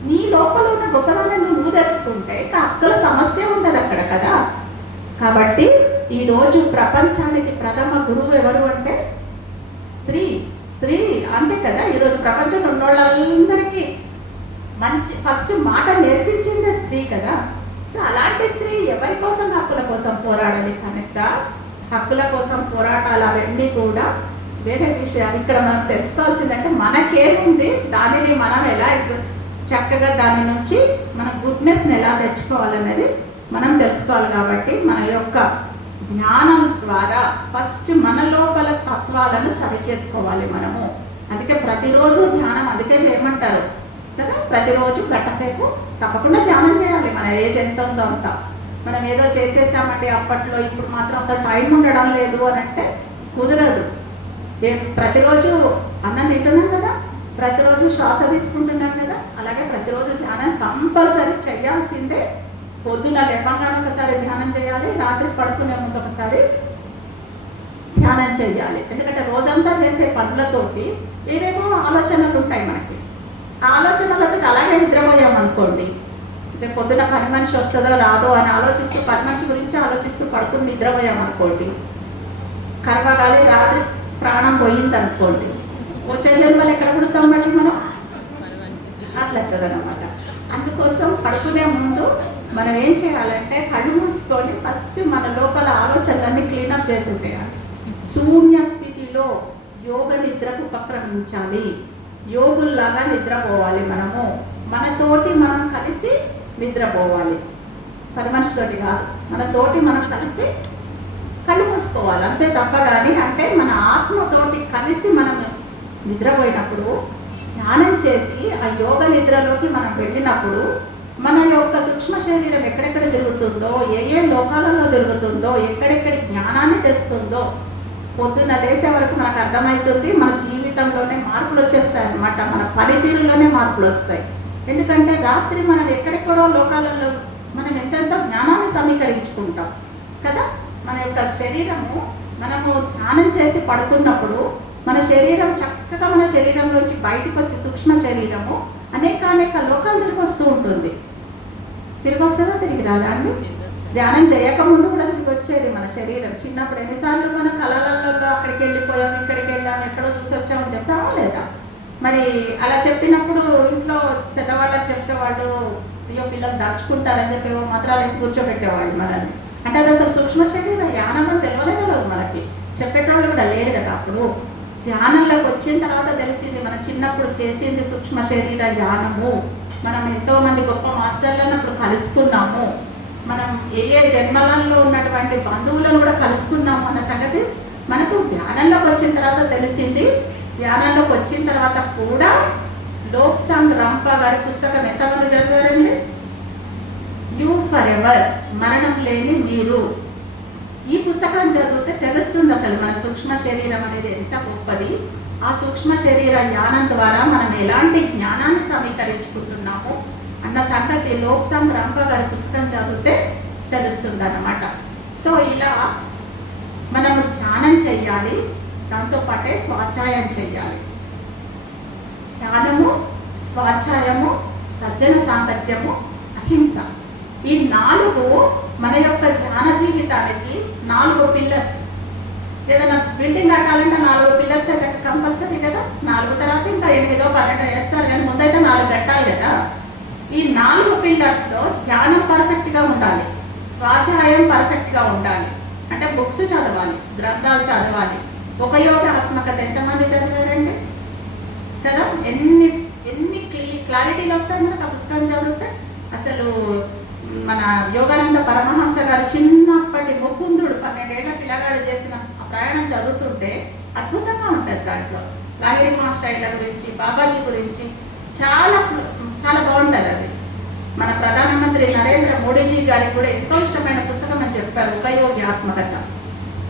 నీ లోపల ఉన్న గొప్పదాన్ని నువ్వు తెచ్చుకుంటే హక్కుల సమస్య ఉండదు అక్కడ కదా. కాబట్టి ఈరోజు ప్రపంచానికి ప్రథమ గురువు ఎవరు అంటే స్త్రీ అంతే కదా. ఈరోజు ప్రపంచంలో ఉన్న వాళ్ళందరికీ మంచి ఫస్ట్ మాట నేర్పించిందే స్త్రీ కదా. సో అలాంటి స్త్రీ ఎవరి కోసం? హక్కుల కోసం పోరాడాలి. కనుక హక్కుల కోసం పోరాటాలు అవన్నీ కూడా వేరే విషయాలు. ఇక్కడ మనం తెలుసుకోవాల్సిందంటే మనకేముంది, దానిని మనం ఎలా చక్కగా దాని నుంచి మన గుడ్నెస్ని ఎలా తెచ్చుకోవాలనేది మనం తెలుసుకోవాలి. కాబట్టి మన యొక్క ధ్యానం ద్వారా ఫస్ట్ మన లోపల తత్వాలను సరి చేసుకోవాలి మనము. అందుకే ప్రతిరోజు ధ్యానం అందుకే చేయమంటారు కదా. ప్రతిరోజు గంటసేపు తప్పకుండా ధ్యానం చేయాలి. మన ఏజ్ ఎంత ఉందో అంత. మనం ఏదో చేసేసామంటే అప్పట్లో, ఇప్పుడు మాత్రం అసలు టైం ఉండడం లేదు అని అంటే కుదరదు. ప్రతిరోజు అన్నం తింటున్నాం కదా, ప్రతిరోజు శ్వాస తీసుకుంటున్నాం కదా, అలాగే ప్రతిరోజు ధ్యానం కంపల్సరీ చేయాల్సిందే. పొద్దున లేపంగానే ఒకసారి ధ్యానం చేయాలి, రాత్రి పడుకునే ముందు ఒకసారి ధ్యానం చేయాలి. ఎందుకంటే రోజంతా చేసే పనులతోటి ఏవేవో ఆలోచనలు ఉంటాయి మనకి. ఆ ఆలోచనలతో అలాగే నిద్రపోయామనుకోండి, రేపు పొద్దున పని మనిషి వస్తుందో రాదో అని ఆలోచిస్తూ పని మనిషి గురించి ఆలోచిస్తూ పడుకుని నిద్రపోయామనుకోండి, కర్మగాలి రాత్రి ప్రాణం పోయిందనుకోండి, వచ్చే జన్మలు ఎక్కడ పుడతాం మళ్ళీ మనం? అట్లా కదనమాట. అందుకోసం పడుకునే ముందు మనం ఏం చేయాలంటే కళ్ళు మూసుకొని ఫస్ట్ మన లోపల ఆలోచనలన్నీ క్లీనప్ చేసేసేయాలి. శూన్య స్థితిలో యోగ నిద్రకు ఉపక్రమించాలి. యోగుల్లాగా నిద్రపోవాలి. మనము మనతోటి మనం కలిసి నిద్రపోవాలి, పని మనిషితోటి కాదు, మనతోటి మనం కలిసి కళ్ళు మూసుకోవాలి అంతే తప్ప. కానీ అంటే మన ఆత్మతోటి కలిసి మనం నిద్రపోయినప్పుడు ధ్యానం చేసి ఆ యోగ నిద్రలోకి మనం వెళ్ళినప్పుడు మన యొక్క సూక్ష్మ శరీరం ఎక్కడెక్కడ తిరుగుతుందో, ఏ లోకాలలో తిరుగుతుందో, ఎక్కడెక్కడి జ్ఞానాన్ని తెస్తుందో పొద్దున్న లేసే వరకు మనకు అర్థమవుతుంది. మన జీవితంలోనే మార్పులు వచ్చేస్తాయి అన్నమాట, మన పనితీరులోనే మార్పులు వస్తాయి. ఎందుకంటే రాత్రి మనం ఎక్కడెక్కడో లోకాలలో మనం ఎంతెంతో జ్ఞానాన్ని సమీకరించుకుంటాం కదా. మన యొక్క శరీరము మనము ధ్యానం చేసి పడుకున్నప్పుడు మన శరీరం చక్కగా మన శరీరంలోంచి బయటకు వచ్చి సూక్ష్మ శరీరము అనేక లోకాలు తిరిగి వస్తూ ఉంటుంది. తిరిగి వస్తుందా తిరిగి రాదా అండి? ధ్యానం చేయకముందు కూడా తిరిగి వచ్చేది మన శరీరం. చిన్నప్పుడు ఎన్నిసార్లు మనం కళలలో అక్కడికి వెళ్ళిపోయాం, ఇక్కడికి వెళ్ళాం, ఎక్కడో చూసి వచ్చామని చెప్తామా లేదా? మరి అలా చెప్పినప్పుడు ఇంట్లో పెద్దవాళ్ళకి చెప్తే వాళ్ళు అయ్యో పిల్లలు దాచుకుంటారని చెప్పి మంత్రాలు వేసి కూర్చోబెట్టేవాళ్ళు మనల్ని. అంటే అది అసలు సూక్ష్మ శరీర ధ్యానం అని తెలియదు మనకి, చెప్పేటోళ్ళు కూడా లేరు కదా. అప్పుడు ధ్యానంలోకి వచ్చిన తర్వాత తెలిసింది, మనం చిన్నప్పుడు చేసింది సూక్ష్మ శరీర ధ్యానము. మనం ఎంతోమంది గొప్ప మాస్టర్లను అప్పుడు కలుసుకున్నాము, మనం ఏ ఏ జన్మలలో ఉన్నటువంటి బంధువులను కూడా కలుసుకున్నాము అన్న సంగతి మనకు ధ్యానంలోకి వచ్చిన తర్వాత తెలిసింది. ధ్యానంలోకి వచ్చిన తర్వాత కూడా లోక్సాంగ్ రాంపా గారి పుస్తకం ఎంతమంది చదివారండి? యూ ఫర్ ఎవర్, మరణం లేని మీరు. ఈ పుస్తకాన్ని చదివితే తెలుస్తుంది అసలు మన సూక్ష్మ శరీరం అనేది ఎంత గొప్పది. ఆ సూక్ష్మ శరీర జ్ఞానం ద్వారా మనం ఎలాంటి జ్ఞానాన్ని సమీకరించుకుంటున్నాము అన్న సంగతి లోక్సాంగ్ రాంపా గారి పుస్తకం చదివితే తెలుస్తుంది అన్నమాట. సో ఇలా మనము ధ్యానం చెయ్యాలి, దాంతోపాటే స్వాధ్యాయం చెయ్యాలి. ధ్యానము, స్వాధ్యాయము, సజ్జన సాంగత్యము, అహింస, ఈ 4 మన యొక్క ధ్యాన జీవితానికి 4 పిల్లర్స్. ఏదైనా బిల్డింగ్ కట్టాలంటే 4 పిల్లర్స్ అయితే కంపల్సరీ కదా. 4 తర్వాత ఇంకా 8, 12 వేస్తారు, కానీ ముందైతే 4 కట్టాలి కదా. ఈ 4 పిల్లర్స్లో ధ్యానం పర్ఫెక్ట్గా ఉండాలి, స్వాధ్యాయం పర్ఫెక్ట్గా ఉండాలి. అంటే బుక్స్ చదవాలి, గ్రంథాలు చదవాలి. ఉపయోగాత్మకత ఎంతమంది చదివారండి కదా? ఎన్ని క్లారిటీలు వస్తాయి మనకు ఆ పుస్తకం చదివితే. అసలు మన యోగానంద పరమహంస గారు చిన్నప్పటి ముకుందుడు 12 ఏళ్ల పిల్లగాడు చేసిన ఆ ప్రయాణం చదువుతుంటే అద్భుతంగా ఉంటుంది. దాంట్లో లాహిరి మహాశైల గురించి, బాబాజీ గురించి చాలా చాలా బాగుంటుంది. అది మన ప్రధానమంత్రి నరేంద్ర మోడీజీ గారికి కూడా ఎంతో ఇష్టమైన పుస్తకం అని చెప్పారు, ఉపయోగాత్మకత.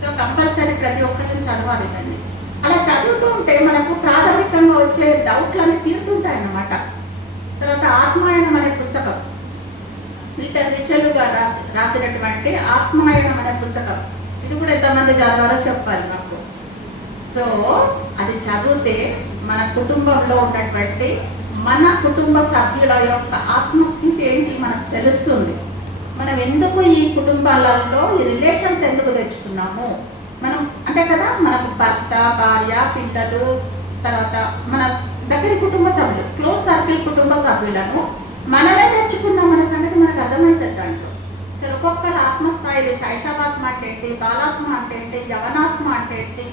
సో కంపల్సరీ ప్రతి ఒక్కరిని చదవాలి దాన్ని. అలా చదువుతూ ఉంటే మనకు ప్రాథమికంగా వచ్చే డౌట్లన్నీ తీరుతుంటాయి అన్నమాట. తర్వాత ఆత్మాయణం అనే పుస్తకం, పీటర్ రిచర్డ్ గారు రాసినటువంటి ఆత్మాయణం అనే పుస్తకం, ఇది కూడా ఎంతమంది చదవారో చెప్పాలి నాకు. సో అది చదివితే మన కుటుంబంలో ఉన్నటువంటి మన కుటుంబ సభ్యుల యొక్క ఆత్మస్థితి ఏంటి మనకు తెలుస్తుంది. మనం ఎందుకు ఈ కుటుంబాలలో ఈ రిలేషన్స్ ఎందుకు తెచ్చుకున్నాము మనం అంటే కదా, మనకు భర్త, భార్య, పిల్లలు, తర్వాత మన దగ్గర కుటుంబ సభ్యులు, క్లోజ్ సర్కిల్ కుటుంబ సభ్యులను మనమే తెచ్చుకున్నాం అనే సంగతి మనకు అర్థమవుతుంది దాంట్లో. అసలు ఒక్కొక్కరు ఆత్మస్థాయిలు, శైశవాత్మ అంటే ఏంటి, బాలాత్మ అంటే ఏంటి, యవనాత్మ అంటే ఏంటి,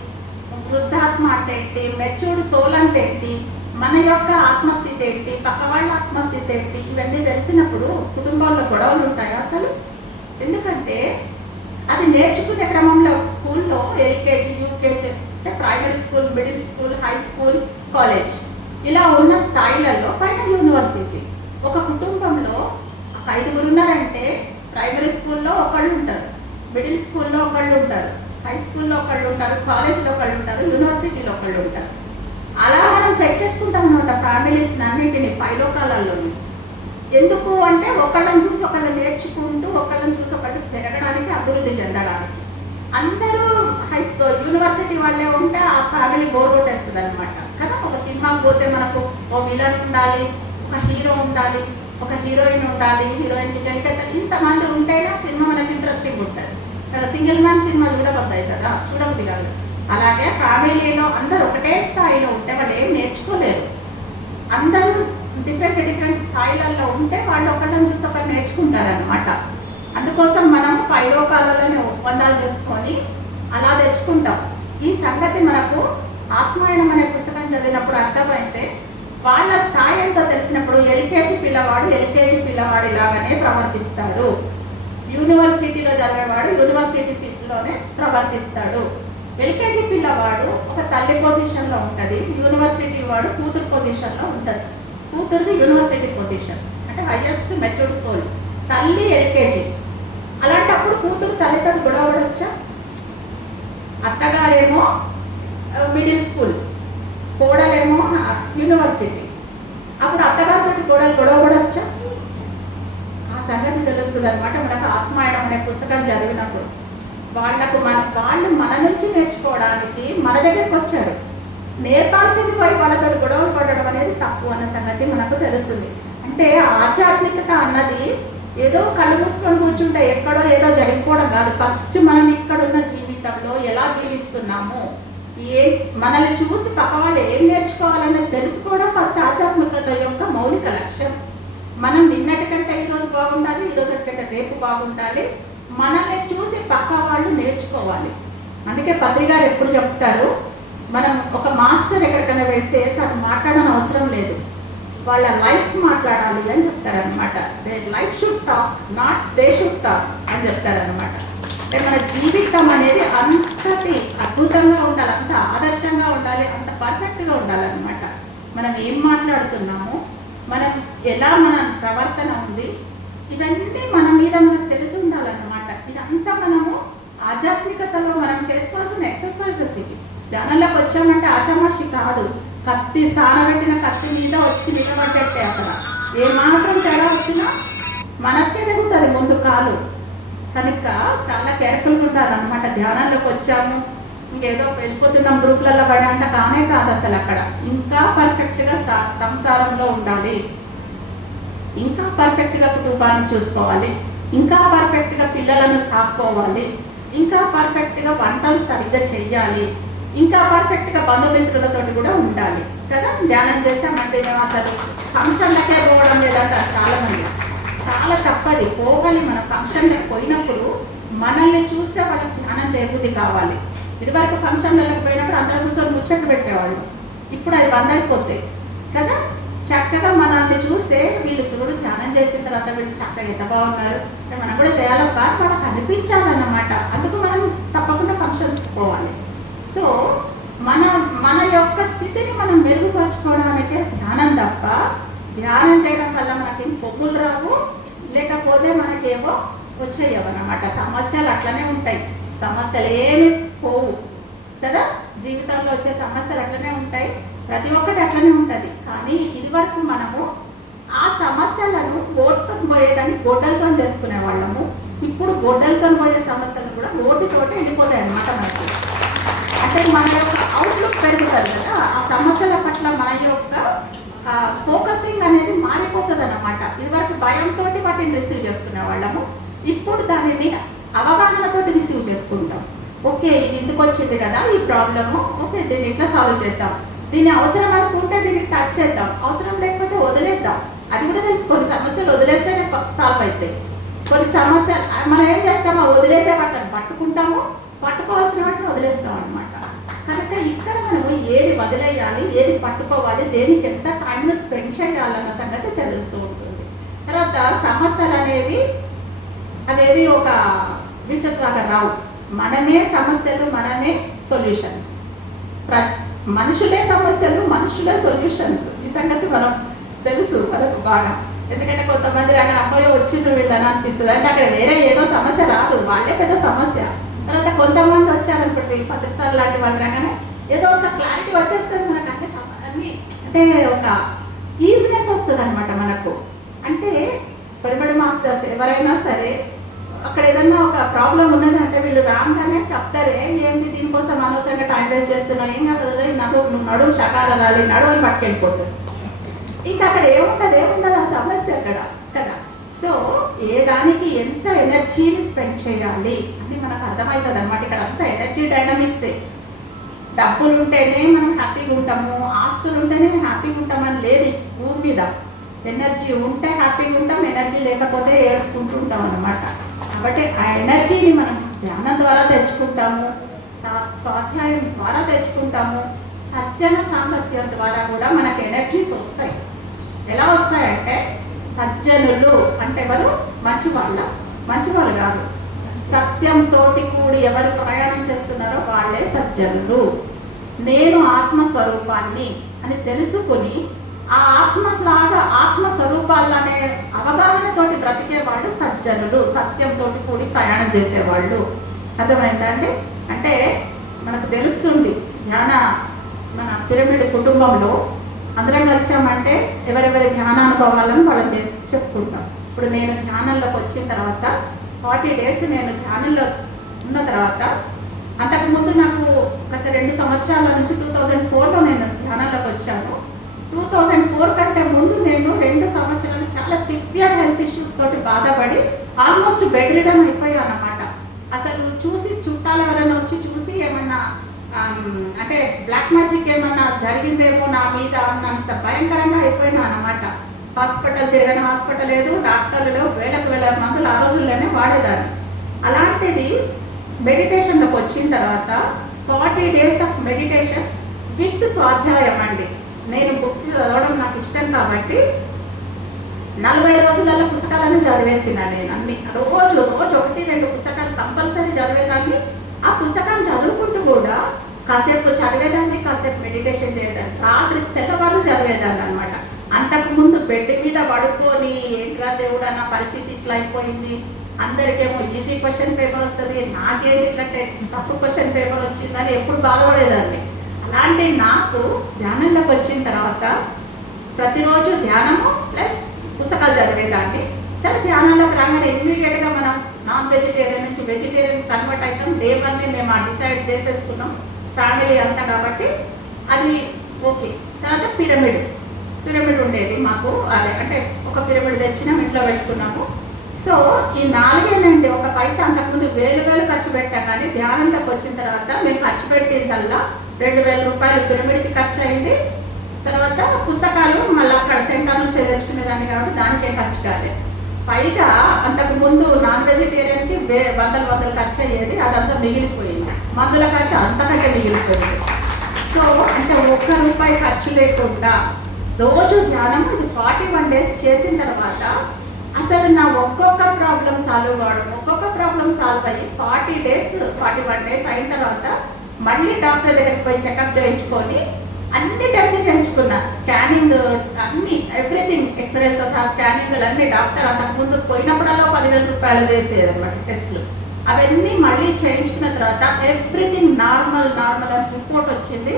వృద్ధాత్మ అంటే ఏంటి, మెచ్యూర్డ్ సోల్ అంటే ఏంటి, మన యొక్క ఆత్మస్థితి ఏంటి, పక్క వాళ్ళ ఆత్మస్థితి ఏంటి, ఇవన్నీ తెలిసినప్పుడు కుటుంబాల్లో గొడవలు ఉంటాయి అసలు. ఎందుకంటే అది నేర్చుకునే క్రమంలో స్కూల్లో ఎల్కేజీ, యూకేజీ అంటే primary school, middle school, high school, college, ఇలా ఉన్న స్థాయిలలో పైన యూనివర్సిటీ. ఒక కుటుంబంలో 5 ఉన్నారంటే ప్రైమరీ స్కూల్లో ఒకళ్ళు ఉంటారు, మిడిల్ స్కూల్లో ఒకళ్ళు ఉంటారు, హై స్కూల్లో ఒకళ్ళు ఉంటారు, కాలేజ్లో ఒకళ్ళు ఉంటారు, యూనివర్సిటీలో ఒకళ్ళు ఉంటారు. అలా మనం సెట్ చేసుకుంటాం అన్నమాట ఫ్యామిలీస్ అన్నింటినీ పైలోకాలలోని. ఎందుకు అంటే ఒకళ్ళని చూసి ఒకళ్ళు నేర్చుకుంటూ, ఒకళ్ళని చూసి ఒకళ్ళు పెరగడానికి, అభివృద్ధి చెందడానికి. అందరూ హై స్కూల్, యూనివర్సిటీ వాళ్ళే ఉంటే ఆ ఫ్యామిలీ బోర్ కొట్టేస్తుంది అనమాట కదా. ఒక సినిమాకి పోతే మనకు ఓ విలన్ ఉండాలి, ఒక హీరో ఉండాలి, ఒక హీరోయిన్ ఉండాలి, హీరోయిన్కి చెలికత్తలు, ఇంతమంది ఉంటేనే సినిమా మనకి ఇంట్రెస్టింగ్ ఉంటుంది కదా. సింగిల్ మ్యాన్ సినిమా చూడబోద్దాయి కదా, చూడబుద్ది కాదు. అలాగే ఫ్యామిలీలో అందరూ ఒకటే స్థాయిలో ఉంటే వాళ్ళు ఏం నేర్చుకోలేరు. అందరూ డిఫరెంట్ స్థాయిలలో ఉంటే వాళ్ళు ఒకళ్ళని చూసి ఒకళ్ళు నేర్చుకుంటారనమాట. అందుకోసం మనం పైలోకాలలోనే ఒప్పందాలు చేసుకొని అలా తెచ్చుకుంటాం. ఈ సంగతి మనకు ఆత్మాయణం అనే పుస్తకం చదివినప్పుడు అర్థమైతే, వాళ్ళ స్థాయి ఎంతో తెలిసినప్పుడు ఎల్కేజీ పిల్లవాడు ఇలాగానే ప్రవర్తిస్తాడు, యూనివర్సిటీలో చదివేవాడు యూనివర్సిటీలోనే ప్రవర్తిస్తాడు. ఎల్కేజీ పిల్లవాడు ఒక తల్లి పొజిషన్లో ఉంటుంది, యూనివర్సిటీ వాడు కూతురు పొజిషన్లో ఉంటుంది. కూతురుది యూనివర్సిటీ పొజిషన్ అంటే హైయెస్ట్ మెచ్యూర్డ్ సోల్. తల్లి ఎల్కేజీ, అలాంటప్పుడు కూతురు తల్లితో గొడవడొచ్చా? అత్తగారేమో మిడిల్ స్కూల్, కోడలేమో యూనివర్సిటీ, అప్పుడు అత్తగారితో గొడవడొచ్చా? ఆ సంగతి తెలుస్తుంది అనమాట మనకు ఆత్మాయణం అనే పుస్తకం చదివినప్పుడు. వాళ్ళు మన నుంచి నేర్చుకోవడానికి మన దగ్గరికి వచ్చారు. నేర్పాల్సింది పోయి వాళ్ళతో గొడవలు పడడం అనేది తప్పు అన్న సంగతి మనకు తెలుస్తుంది. అంటే ఆధ్యాత్మికత అన్నది ఏదో కళ్ళు మూసుకొని కూర్చుంటే ఎక్కడో ఏదో జరిగిపోవడం కాదు. ఫస్ట్ మనం ఇక్కడున్న జీవితంలో ఎలా జీవిస్తున్నాము, ఏ మనల్ని చూసి పక్క వాళ్ళు ఏం నేర్చుకోవాలనేది తెలుసుకోవడం ఫస్ట్ ఆధ్యాత్మికత యొక్క మౌలిక లక్ష్యం. మనం నిన్నటి కంటే ఈరోజు బాగుండాలి, ఈరోజు కంటే రేపు బాగుండాలి. మనల్ని చూసి పక్క వాళ్ళు నేర్చుకోవాలి. అందుకే పత్రి గారు ఎప్పుడు చెప్తారు, మనం ఒక మాస్టర్ ఎక్కడికైనా వెళ్తే తను మాట్లాడని అవసరం లేదు, వాళ్ళ లైఫ్ మాట్లాడాలి అని చెప్తారనమాట. They life should talk, not they should talk అని చెప్తారనమాట. అంటే మన జీవితం అనేది అంతటి అద్భుతంగా ఉండాలి, అంత ఆదర్శంగా ఉండాలి, అంత పర్ఫెక్ట్గా ఉండాలన్నమాట. మనం ఏం మాట్లాడుతున్నాము, మనం ఎలా మన ప్రవర్తన ఉంది, ఇవన్నీ మన మీద మనకు తెలిసి ఉండాలన్నమాట. ఇదంతా మనము ఆధ్యాత్మికతలో మనం చేసుకోవాల్సిన ఎక్సర్సైజెస్ ఇవి. ధ్యానంలోకి వచ్చామంటే ఆషామాషి కాదు. కత్తి సానబెట్టిన కత్తి మీద వచ్చి నిలబడ్డట్టే. అక్కడ ఏ మాత్రం తేడా వచ్చినా మనకే తెగుతుంది ముందు కాలు. కనుక చాలా కేర్ఫుల్గా ఉండాలన్నమాట. ధ్యానంలోకి వచ్చాము, ఇంకేదో వెళ్ళిపోతున్నాం గ్రూప్లలో పడి అంటే కానే కాదు అసలు. అక్కడ ఇంకా పర్ఫెక్ట్గా సంసారంలో ఉండాలి, ఇంకా పర్ఫెక్ట్గా కుటుంబాన్ని చూసుకోవాలి, ఇంకా పర్ఫెక్ట్గా పిల్లలను సాక్కోవాలి, ఇంకా పర్ఫెక్ట్గా వంటలు సరిగ్గా చెయ్యాలి, ఇంకా పర్ఫెక్ట్గా బంధుమిత్రులతో కూడా ఉండాలి కదా. ధ్యానం చేసామంటే మేము అసలు ఫంక్షన్లకే పోవడం లేదంటారు చాలామంది. చాలా తప్పది, పోవాలి. మన ఫంక్షన్లకు పోయినప్పుడు మనల్ని చూస్తే వాళ్ళకి ధ్యానం చేయబుద్ధి కావాలి. ఇదివరకు ఫంక్షన్లకు పోయినప్పుడు అందరూ కూర్చొని ముచ్చట్లు పెట్టేవాళ్ళు, ఇప్పుడు అవి బంద్ అయిపోతాయి కదా. చక్కగా మనల్ని చూస్తే వీళ్ళు చూడు ధ్యానం చేసిన తర్వాత వీళ్ళు చక్కగా ఎంత బాగున్నారు, మనం కూడా చేయాలో కాదు వాళ్ళకి అనిపించాలన్నమాట. అందుకు మనం తప్పకుండా ఫంక్షన్స్కి పోవాలి. సో మన యొక్క స్థితిని మనం మెరుగుపరచుకోవడానికే ధ్యానం తప్ప, ధ్యానం చేయడం వల్ల మనకి కొమ్ములు రావు, లేకపోతే మనకేమో వచ్చేయవన్నమాట. సమస్యలు అట్లనే ఉంటాయి, సమస్యలు ఏమి పోవు కదా. జీవితంలో వచ్చే సమస్యలు అట్లనే ఉంటాయి, ప్రతి ఒక్కటి అట్లనే ఉంటుంది. కానీ ఇది వరకు మనము ఆ సమస్యలను ఓటుతో పోయేదాన్ని గొడ్డలతో చేసుకునే వాళ్ళము. ఇప్పుడు గొడ్డలతో పోయే సమస్యలు కూడా ఓటుతోటి వెళ్ళిపోతాయి అన్నమాట మనకి. అంటే మన యొక్క అవుట్లుక్ పెరుగుతుంది కదా, ఆ సమస్యల పట్ల మన యొక్క ఫోకసింగ్ అనేది మారిపోతుంది అన్నమాట. ఇదివరకు భయంతో వాటిని రిసీవ్ చేసుకునే వాళ్ళము, ఇప్పుడు దానిని అవగాహనతో రిసీవ్ చేసుకుంటాం. ఓకే ఇది ఎందుకు వచ్చింది కదా ఈ ప్రాబ్లము, ఓకే దీన్ని ఇట్లా సాల్వ్ చేద్దాం, దీన్ని అవసరం అనుకుంటే దీన్ని టచ్ చేద్దాం, అవసరం లేకపోతే వదిలేద్దాం. అది కూడా తెలుసుకోండి, సమస్యలు వదిలేస్తేనే సాల్వ్ అవుతాయి. కొన్ని సమస్యలు మనం ఏం చేస్తామో వదిలేసే వాటిని పట్టుకుంటాము, పట్టుకోవాల్సిన వాటిని వదిలేస్తాం అనమాట. కనుక ఇక్కడ మనము ఏది వదిలేయాలి, ఏది పట్టుకోవాలి, దేనికి ఎంత టైంను స్పెండ్ చేయాలన్న సంగతి తెలుస్తూ ఉంటుంది. తర్వాత సమస్యలు అనేవి అవేవి ఒక వీటిలాగా రావు, మనమే సమస్యలు, మనమే సొల్యూషన్స్. మనుషులే సమస్యలు, మనుషులే సొల్యూషన్స్. ఈ సంగతి మనం తెలుసు మనకు బాగా. ఎందుకంటే కొంతమంది అక్కడ అబ్బాయి వచ్చిండ్రు వీళ్ళని అనిపిస్తుంది, అంటే అక్కడ వేరే ఏదో సమస్య రాదు, వాళ్ళే పెద్ద సమస్య. తర్వాత కొంతమంది వచ్చారనుకోండి 10 సార్లు లాంటి వాళ్ళు రాగానే ఏదో ఒక క్లారిటీ వచ్చేస్తుంది మనకు. అన్ని అంటే ఒక ఈజీనెస్ వస్తుంది అనమాట మనకు. అంటే పరిమళ మాస్టర్స్ ఎవరైనా సరే అక్కడ ఏదన్నా ఒక ప్రాబ్లం ఉన్నదంటే వీళ్ళు రాగానే చెప్తారే, ఏంటి దీనికోసం అనవసరంగా టైం వేస్ట్ చేస్తున్నావు, ఏం కాదు నువ్వు నడువు షకారాలి నడువు అని పట్టుకెళ్ళిపోతుంది. ఇంకా అక్కడ ఏముండదు ఆ సమస్య అక్కడ కదా. సో ఏ దానికి ఎంత ఎనర్జీని స్పెండ్ చేయాలి అని మనకు అర్థమవుతుంది అనమాట. ఇక్కడ అంతా ఎనర్జీ డైనమిక్సే. డబ్బులు ఉంటేనే మనం హ్యాపీగా ఉంటాము, ఆస్తులు ఉంటేనే హ్యాపీగా ఉంటామని లేదు భూమి మీద. ఎనర్జీ ఉంటే హ్యాపీగా ఉంటాం, ఎనర్జీ లేకపోతే ఏడ్చుకుంటూ ఉంటాం అన్నమాట. కాబట్టి ఆ ఎనర్జీని మనం ధ్యానం ద్వారా తెచ్చుకుంటాము, స్వాధ్యాయం ద్వారా తెచ్చుకుంటాము, సజ్జన సాంగత్యం ద్వారా కూడా మనకు ఎనర్జీస్ వస్తాయి. ఎలా వస్తాయంటే సజ్జనులు అంటే ఎవరు, మంచివాళ్ళు కాదు, సత్యంతో కూడి ఎవరు ప్రయాణం చేస్తున్నారో వాళ్ళే సజ్జనులు. నేను ఆత్మస్వరూపాన్ని అని తెలుసుకుని ఆ ఆత్మస్వరూపాలనే అవగాహనతోటి బ్రతికే వాళ్ళు సజ్జనులు, సత్యంతో కూడి ప్రయాణం చేసేవాళ్ళు. అర్థమైందండి? అంటే మనకు తెలుస్తుంది మన పిరమిడ్ కుటుంబంలో అందరం కలిసామంటే ఎవరెవరి ధ్యానానుభవాలను వాళ్ళని చేసి చెప్పుకుంటాం. ఇప్పుడు నేను ధ్యానంలోకి వచ్చిన తర్వాత 40 days నేను ధ్యానంలో ఉన్న తర్వాత, అంతకుముందు నాకు గత 2 సంవత్సరాల నుంచి 2004లో నేను ధ్యానంలోకి వచ్చాను. 2004 కంటే ముందు నేను 2 సంవత్సరాలు చాలా సివియర్ హెల్త్ ఇష్యూస్ తోటి బాధపడి ఆల్మోస్ట్ బెడ్ రిడన్ అయిపోయాను అన్నమాట. అసలు చూసి చుట్టాలు ఎవరైనా వచ్చి చూసి ఏమన్నా అంటే బ్లాక్ మ్యాజిక్ ఏమన్నా జరిగిందేమో నా మీద అన్నంత భయంకరంగా అయిపోయినా అన్నమాట. హాస్పిటల్ తిరగని హాస్పిటల్ లేదు, డాక్టర్లు వేలకు వేల మందులు ఆ రోజుల్లోనే వాడేదాన్ని. అలాంటిది మెడిటేషన్లోకి వచ్చిన తర్వాత 40 days ఆఫ్ మెడిటేషన్ విత్ స్వాధ్యాయం అండి. నేను బుక్స్ చదవడం నాకు ఇష్టం కాబట్టి 40 రోజులలో పుస్తకాలను చదివేసిన నేను అన్ని రోజు 1-2 పుస్తకాలు కంపల్సరీ చదివేదాన్ని. ఆ పుస్తకాన్ని చదువుకుంటూ కూడా కాసేపు చదివేదాన్ని, కాసేపు మెడిటేషన్ చేయదాన్ని, రాత్రి తెల్లవారు చదివేదాన్ని అనమాట. అంతకుముందు బెడ్ మీద పడుకొని ఏంట్రా దేవుడా నా పరిస్థితి ఇట్లా అయిపోయింది, అందరికేమో ఈజీ క్వశ్చన్ పేపర్ వస్తుంది, నాకేది ఇట్లా టఫ్ క్వశ్చన్ పేపర్ వచ్చిందని ఎప్పుడు బాధపడేదాన్ని. అలాంటి నాకు ధ్యానంలోకి వచ్చిన తర్వాత ప్రతిరోజు ధ్యానము ప్లస్ పుస్తకాలు చదివేదాన్ని. సరే ధ్యానంలోకి రాగానే ఇమ్మీడియట్గా మనం నాన్ వెజిటేరియన్ నుంచి వెజిటేరియన్ కన్వర్ట్ అవుతాం. డే 1 మేము డిసైడ్ చేసేసుకున్నాం ఫ్యామిలీ అంతా కాబట్టి అది ఓకే. తర్వాత పిరమిడ్ ఉండేది మాకు, అదే అంటే ఒక పిరమిడ్ తెచ్చినాం, ఇంట్లో పెట్టుకున్నాము. సో ఈ 4 ఏళ్ళండి, ఒక పైసా అంతకుముందు 1000 ఖర్చు పెట్టాం. కానీ ధ్యానంలోకి వచ్చిన తర్వాత మేము ఖర్చు పెట్టిందల్లా 2000 రూపాయలు పిరమిడ్కి ఖర్చు అయింది. తర్వాత పుస్తకాలు మళ్ళీ అక్కడ సెంటర్ నుంచి తెచ్చుకునేదాన్ని కాబట్టి దానికేం ఖర్చు కాలేదు. పైగా అంతకు ముందు నాన్ వెజిటేరియన్కి 100 ఖర్చు అయ్యేది, అదంతా మిగిలిపోయింది. మందుల ఖర్చు అంతకంటే మిగిలిపోయింది. సో అంటే 1 రూపాయి ఖర్చు లేకుండా రోజు ధ్యానం ఇది 41 days చేసిన తర్వాత అసలు నా ఒక్కొక్క ప్రాబ్లం సాల్వ్ అయ్యి 41 days అయిన తర్వాత మళ్ళీ డాక్టర్ దగ్గరికి పోయి చెకప్ చేయించుకొని అన్ని టెస్ట్లు చేయించుకున్నా. స్కానింగ్ అన్ని ఎవ్రీథింగ్, ఎక్స్రేలతో సహా స్కానింగ్లు అన్ని. డాక్టర్ అంతకుముందు పోయినప్పుడల్లా 10,000 రూపాయలు చేసేది అనమాట టెస్ట్లు. అవన్నీ మళ్ళీ చేయించుకున్న తర్వాత ఎవ్రీథింగ్ నార్మల్ అని రిపోర్ట్ వచ్చింది.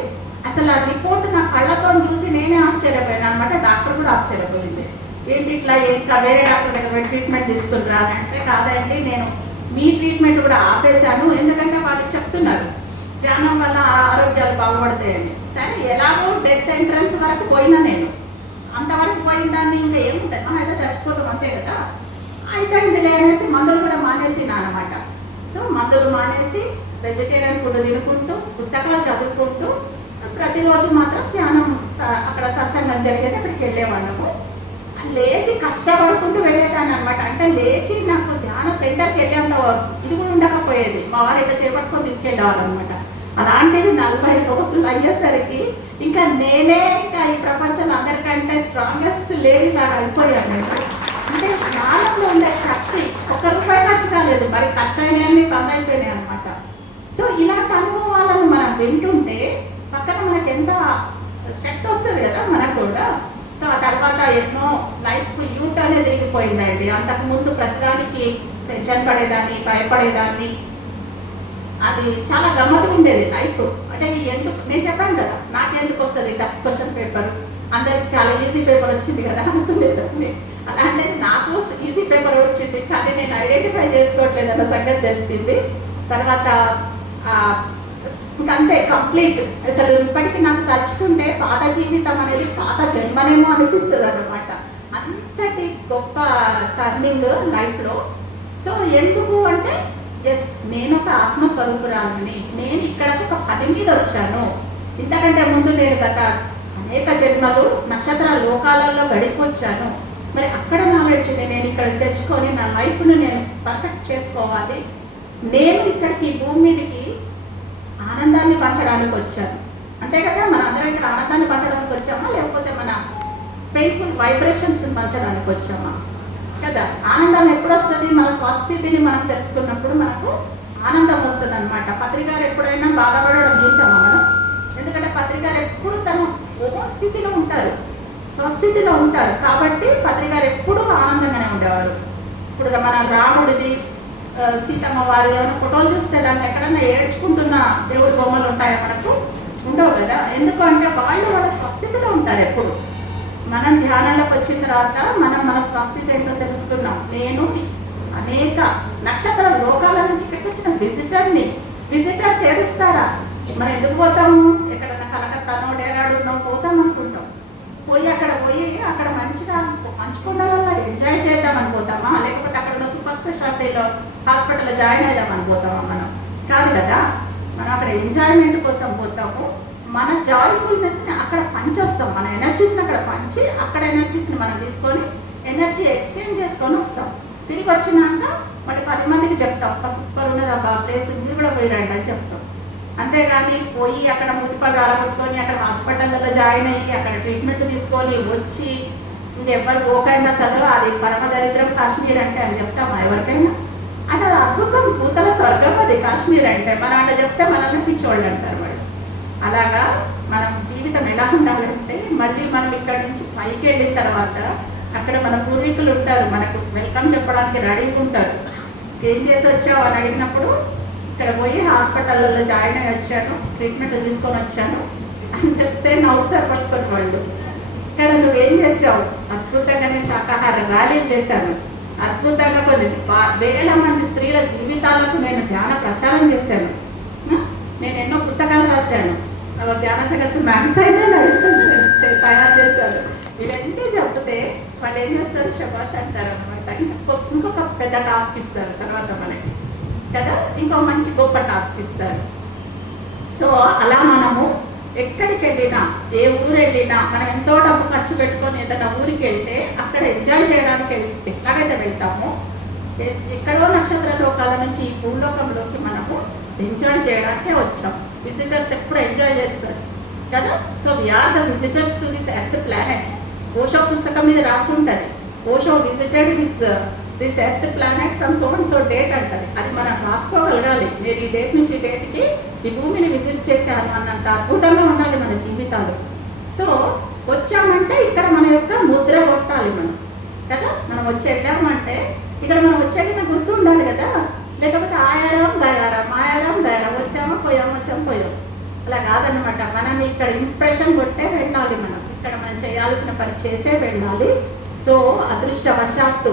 అసలు ఆ రిపోర్ట్ నా కళ్ళతో చూసి నేనే ఆశ్చర్యపోయాను అనమాట. డాక్టర్ కూడా ఆశ్చర్యపోయింది, ఏంటి ఇట్లా ఇంకా వేరే డాక్టర్ దగ్గర ట్రీట్మెంట్ తీసుకుంటారా అంటే, కాదండి నేను మీ ట్రీట్మెంట్ కూడా ఆపేశాను, ఎందుకంటే వాళ్ళు చెప్తున్నారు ధ్యానం వల్ల ఆరోగ్యాలు బాగుపడతాయని. సరే ఎలాగో డెత్ ఎంట్రన్స్ వరకు పోయినా నేను, అంతవరకు పోయిన దాన్ని ఇంకా ఏముంటుంది, మనం అయితే చచ్చిపోతాం అంతే కదా. అయితే ఇందులో అనేసి మందులు కూడా మానేసిన అనమాట. సో మందులు మానేసి వెజిటేరియన్ ఫుడ్ తినుకుంటూ పుస్తకాలు చదువుకుంటూ ప్రతిరోజు మాత్రం ధ్యానం అక్కడ సత్సంగం జరిగేది, అక్కడికి వెళ్ళేవాళ్ళము. లేచి కష్టపడుకుంటూ వెళ్ళేదాన్ని అనమాట. అంటే లేచి నాకు ధ్యాన సెంటర్కి వెళ్ళేంత ఇది కూడా ఉండకపోయేది, మా వారు ఇట్లా చేపట్టుకొని తీసుకెళ్ళేవాళ్ళనమాట. అలాంటిది 40 రోజులు అయ్యేసరికి ఇంకా నేనే ఇంకా ఈ ప్రపంచంలో అందరికంటే స్ట్రాంగెస్ట్ లేడీ లాగా అయిపోయాను. అంటే జ్ఞానంలో ఉండే శక్తి 1 రూపాయి ఖర్చు కాలేదు, మరి ఖర్చు అయినాయని బంద్ అయిపోయినాయి అనమాట. సో ఇలాంటి అనుభవాలను మనం వింటుంటే పక్కన మనకి ఎంత శక్తి వస్తుంది కదా మనకు కూడా. సో ఆ తర్వాత ఎన్నో లైఫ్ యూట్ అనేది తిరిగిపోయిందండి. అంతకుముందు ప్రతిదానికి టెన్షన్ పడేదాన్ని, భయపడేదాన్ని. అది చాలా గమ్మత్తు ఉండేది లైఫ్. అంటే ఎందుకు నేను చెప్పాను కదా, నాకెందుకు వస్తుంది టఫ్ క్వశ్చన్ పేపర్, అందరికి చాలా ఈజీ పేపర్ వచ్చింది కదా అనుకునేదాన్ని. అలాంటిది నాకు ఈజీ పేపర్ వచ్చింది, కానీ నేను ఐడెంటిఫై చేసుకోవట్లేదు అన్న సంగతి తెలిసింది. తర్వాత ఇంకంతే కంప్లీట్. అసలు ఇప్పటికీ నాకు తలుచుకుంటే పాత జీవితం అనేది పాత జన్మనేమో అనిపిస్తుంది అన్నమాట. అంతటి గొప్ప టర్నింగ్ లైఫ్లో. సో ఎందుకు అంటే ఎస్, నేను ఒక ఆత్మస్వరూపురాలని, నేను ఇక్కడకు ఒక పని మీద వచ్చాను. ఇంతకంటే ముందు నేను గత అనేక జన్మలు నక్షత్ర లోకాలలో గడిపొచ్చాను. మరి అక్కడ నాలెడ్జ్ని నేను ఇక్కడ తెచ్చుకొని నా లైఫ్ను నేను పర్ఫెక్ట్ చేసుకోవాలి. నేను ఇక్కడికి భూమి మీదకి ఆనందాన్ని పంచడానికి వచ్చాను, అంతే కదా. మన అందరం ఇక్కడ ఆనందాన్ని పంచడానికి వచ్చామా, లేకపోతే మన పెయిన్ఫుల్ వైబ్రేషన్స్ పంచడానికి వచ్చామా కదా. ఆనందం ఎప్పుడు వస్తుంది, మన స్వస్థితిని మనం తెలుసుకున్నప్పుడు మనకు ఆనందం వస్తుంది అనమాట. పత్రికారు ఎప్పుడైనా బాధపడడం చూసామా మనం, ఎందుకంటే పత్రికారు ఎప్పుడు తన ఓన్ స్థితిలో ఉంటారు, స్వస్థితిలో ఉంటారు. కాబట్టి పత్రికారు ఎప్పుడు ఆనందంగానే ఉండేవారు. ఇప్పుడు మన రాముడిది, సీతమ్మ వారి ఏమైనా ఫోటోలు చూస్తే దాంట్లో ఎక్కడన్నా ఏడ్చుకుంటున్న దేవుడి బొమ్మలు ఉంటాయా మనకు? ఉండవు కదా. ఎందుకంటే వాళ్ళ స్వస్థితిలో ఉంటారు ఎప్పుడు. మనం ధ్యానంలోకి వచ్చిన తర్వాత మనం మన స్వస్థితి ఏంటో తెలుసుకున్నాం. నేను అనేక నక్షత్ర లోకాల నుంచి ఇక్కడికి వచ్చిన విజిటర్స్ ఏడుస్తారా? మనం ఎందుకు పోతాము? ఎక్కడన్నా కలకత్తానో డేరాడునో పోతాం అనుకుంటాం. పోయి అక్కడ మంచిగా మంచి కొండలలో ఎంజాయ్ చేద్దాం అనుకోతామా, లేకపోతే అక్కడ ఉన్న సూపర్ స్పెషాలిటీలో హాస్పిటల్లో జాయిన్ అవుదాం అనుకోతామా? మనం కాదు కదా. మనం అక్కడ ఎంజాయ్మెంట్ కోసం పోతాము. మన జాయ్ఫుల్నెస్ని అక్కడ పంచొస్తాం, మన ఎనర్జీస్ని అక్కడ పంచి అక్కడ ఎనర్జీస్ని మనం తీసుకొని ఎనర్జీ ఎక్స్చేంజ్ చేసుకొని వస్తాం. తిరిగి వచ్చినాక మళ్ళీ 10 మందికి చెప్తాం, ఒక సూపర్ ఉన్నది అబ్బా ప్లేస్, మీరు కూడా పోయిరండి అని చెప్తాం. అంతేగాని పోయి అక్కడ ముతిపలు రాలగొట్టుకొని అక్కడ హాస్పిటల్లో జాయిన్ అయ్యి అక్కడ ట్రీట్మెంట్ తీసుకొని వచ్చి ఇంకెవ్వరు పోకండి అసలు అది పరమ దరిద్రం కాశ్మీర్ అంటే అని చెప్తామా ఎవరికైనా? అది అద్భుతం, భూతల స్వర్గం అది కాశ్మీర్ అంటే. మనం అంటే చెప్తే మనల్ని పిచ్చోళ్ళు అంటారు వాళ్ళు. అలాగా మనం జీవితం ఎలా ఉండాలంటే, మళ్ళీ మనం ఇక్కడ నుంచి పైకి వెళ్ళిన తర్వాత అక్కడ మన పూర్వీకులు ఉంటారు, మనకు వెల్కమ్ చెప్పడానికి రెడీగా ఉంటారు. ఏం చేసి వచ్చావు అని అడిగినప్పుడు ఇక్కడ పోయి హాస్పిటల్లో జాయిన్ అయ్యి వచ్చాను, ట్రీట్మెంట్ తీసుకొని వచ్చాను అని చెప్తే నవ్వుతారు పట్టుకొని వాళ్ళు. ఇక్కడ నువ్వేం చేసావు? అద్భుతంగా నేను శాకాహార ర్యాలీ చేశాను, అద్భుతంగా కొన్ని వేల మంది స్త్రీల జీవితాలకు నేను ధ్యాన ప్రచారం చేశాను, నేను ఎన్నో పుస్తకాలు రాశాను, ధ్యాన జగత్తు మ్యాగజైన్ తయారు చేశాను. ఇవన్నీ చెప్తే వాళ్ళు ఏం చేస్తారు? శబాష్ అంటారు అనమాట. ఇంకొక పెద్ద టాస్క్ ఇస్తారు తర్వాత మనకి కదా, ఇంకో మంచి గొప్ప టాస్క్ ఇస్తారు. సో అలా మనము ఎక్కడికి వెళ్ళినా, ఏ ఊరు వెళ్ళినా, మనం ఎంతో డబ్బు ఖర్చు పెట్టుకొని ఏదైనా ఊరికి వెళ్తే అక్కడ ఎంజాయ్ చేయడానికి ఎట్లాగైతే వెళ్తామో, ఎక్కడో నక్షత్ర లోకాల నుంచి ఈ భూలోకంలోకి మనము ఎంజాయ్ చేయడానికే వచ్చాం. విజిటర్స్ ఎప్పుడు ఎంజాయ్ చేస్తారు కదా. So we are the visitors to this earth planet. Osho పుస్తకం మీద రాసి ఉంటుంది, Osho visited this earth planet from so and so date అంటది. అది మనం రాసుకోగలగాలి, నేను ఈ డేట్ నుంచి ఈ డేట్కి ఈ భూమిని విజిట్ చేశాను అన్నంత అద్భుతంగా ఉండాలి మన జీవితాలు. సో వచ్చామంటే ఇక్కడ మన యొక్క ముద్ర కొట్టాలి మనం కదా. మనం వచ్చేద్దామంటే ఇక్కడ మనం వచ్చేది గుర్తు ఉండాలి కదా, లేకపోతే ఆయారం గయారం వచ్చామో పోయాం అలా కాదనమాట. మనం ఇక్కడ ఇంప్రెషన్ కొట్టే వెళ్ళాలి, ఇక్కడ మనం చేయాల్సిన పని చేసే వెళ్ళాలి. సో అదృష్టవశాత్తు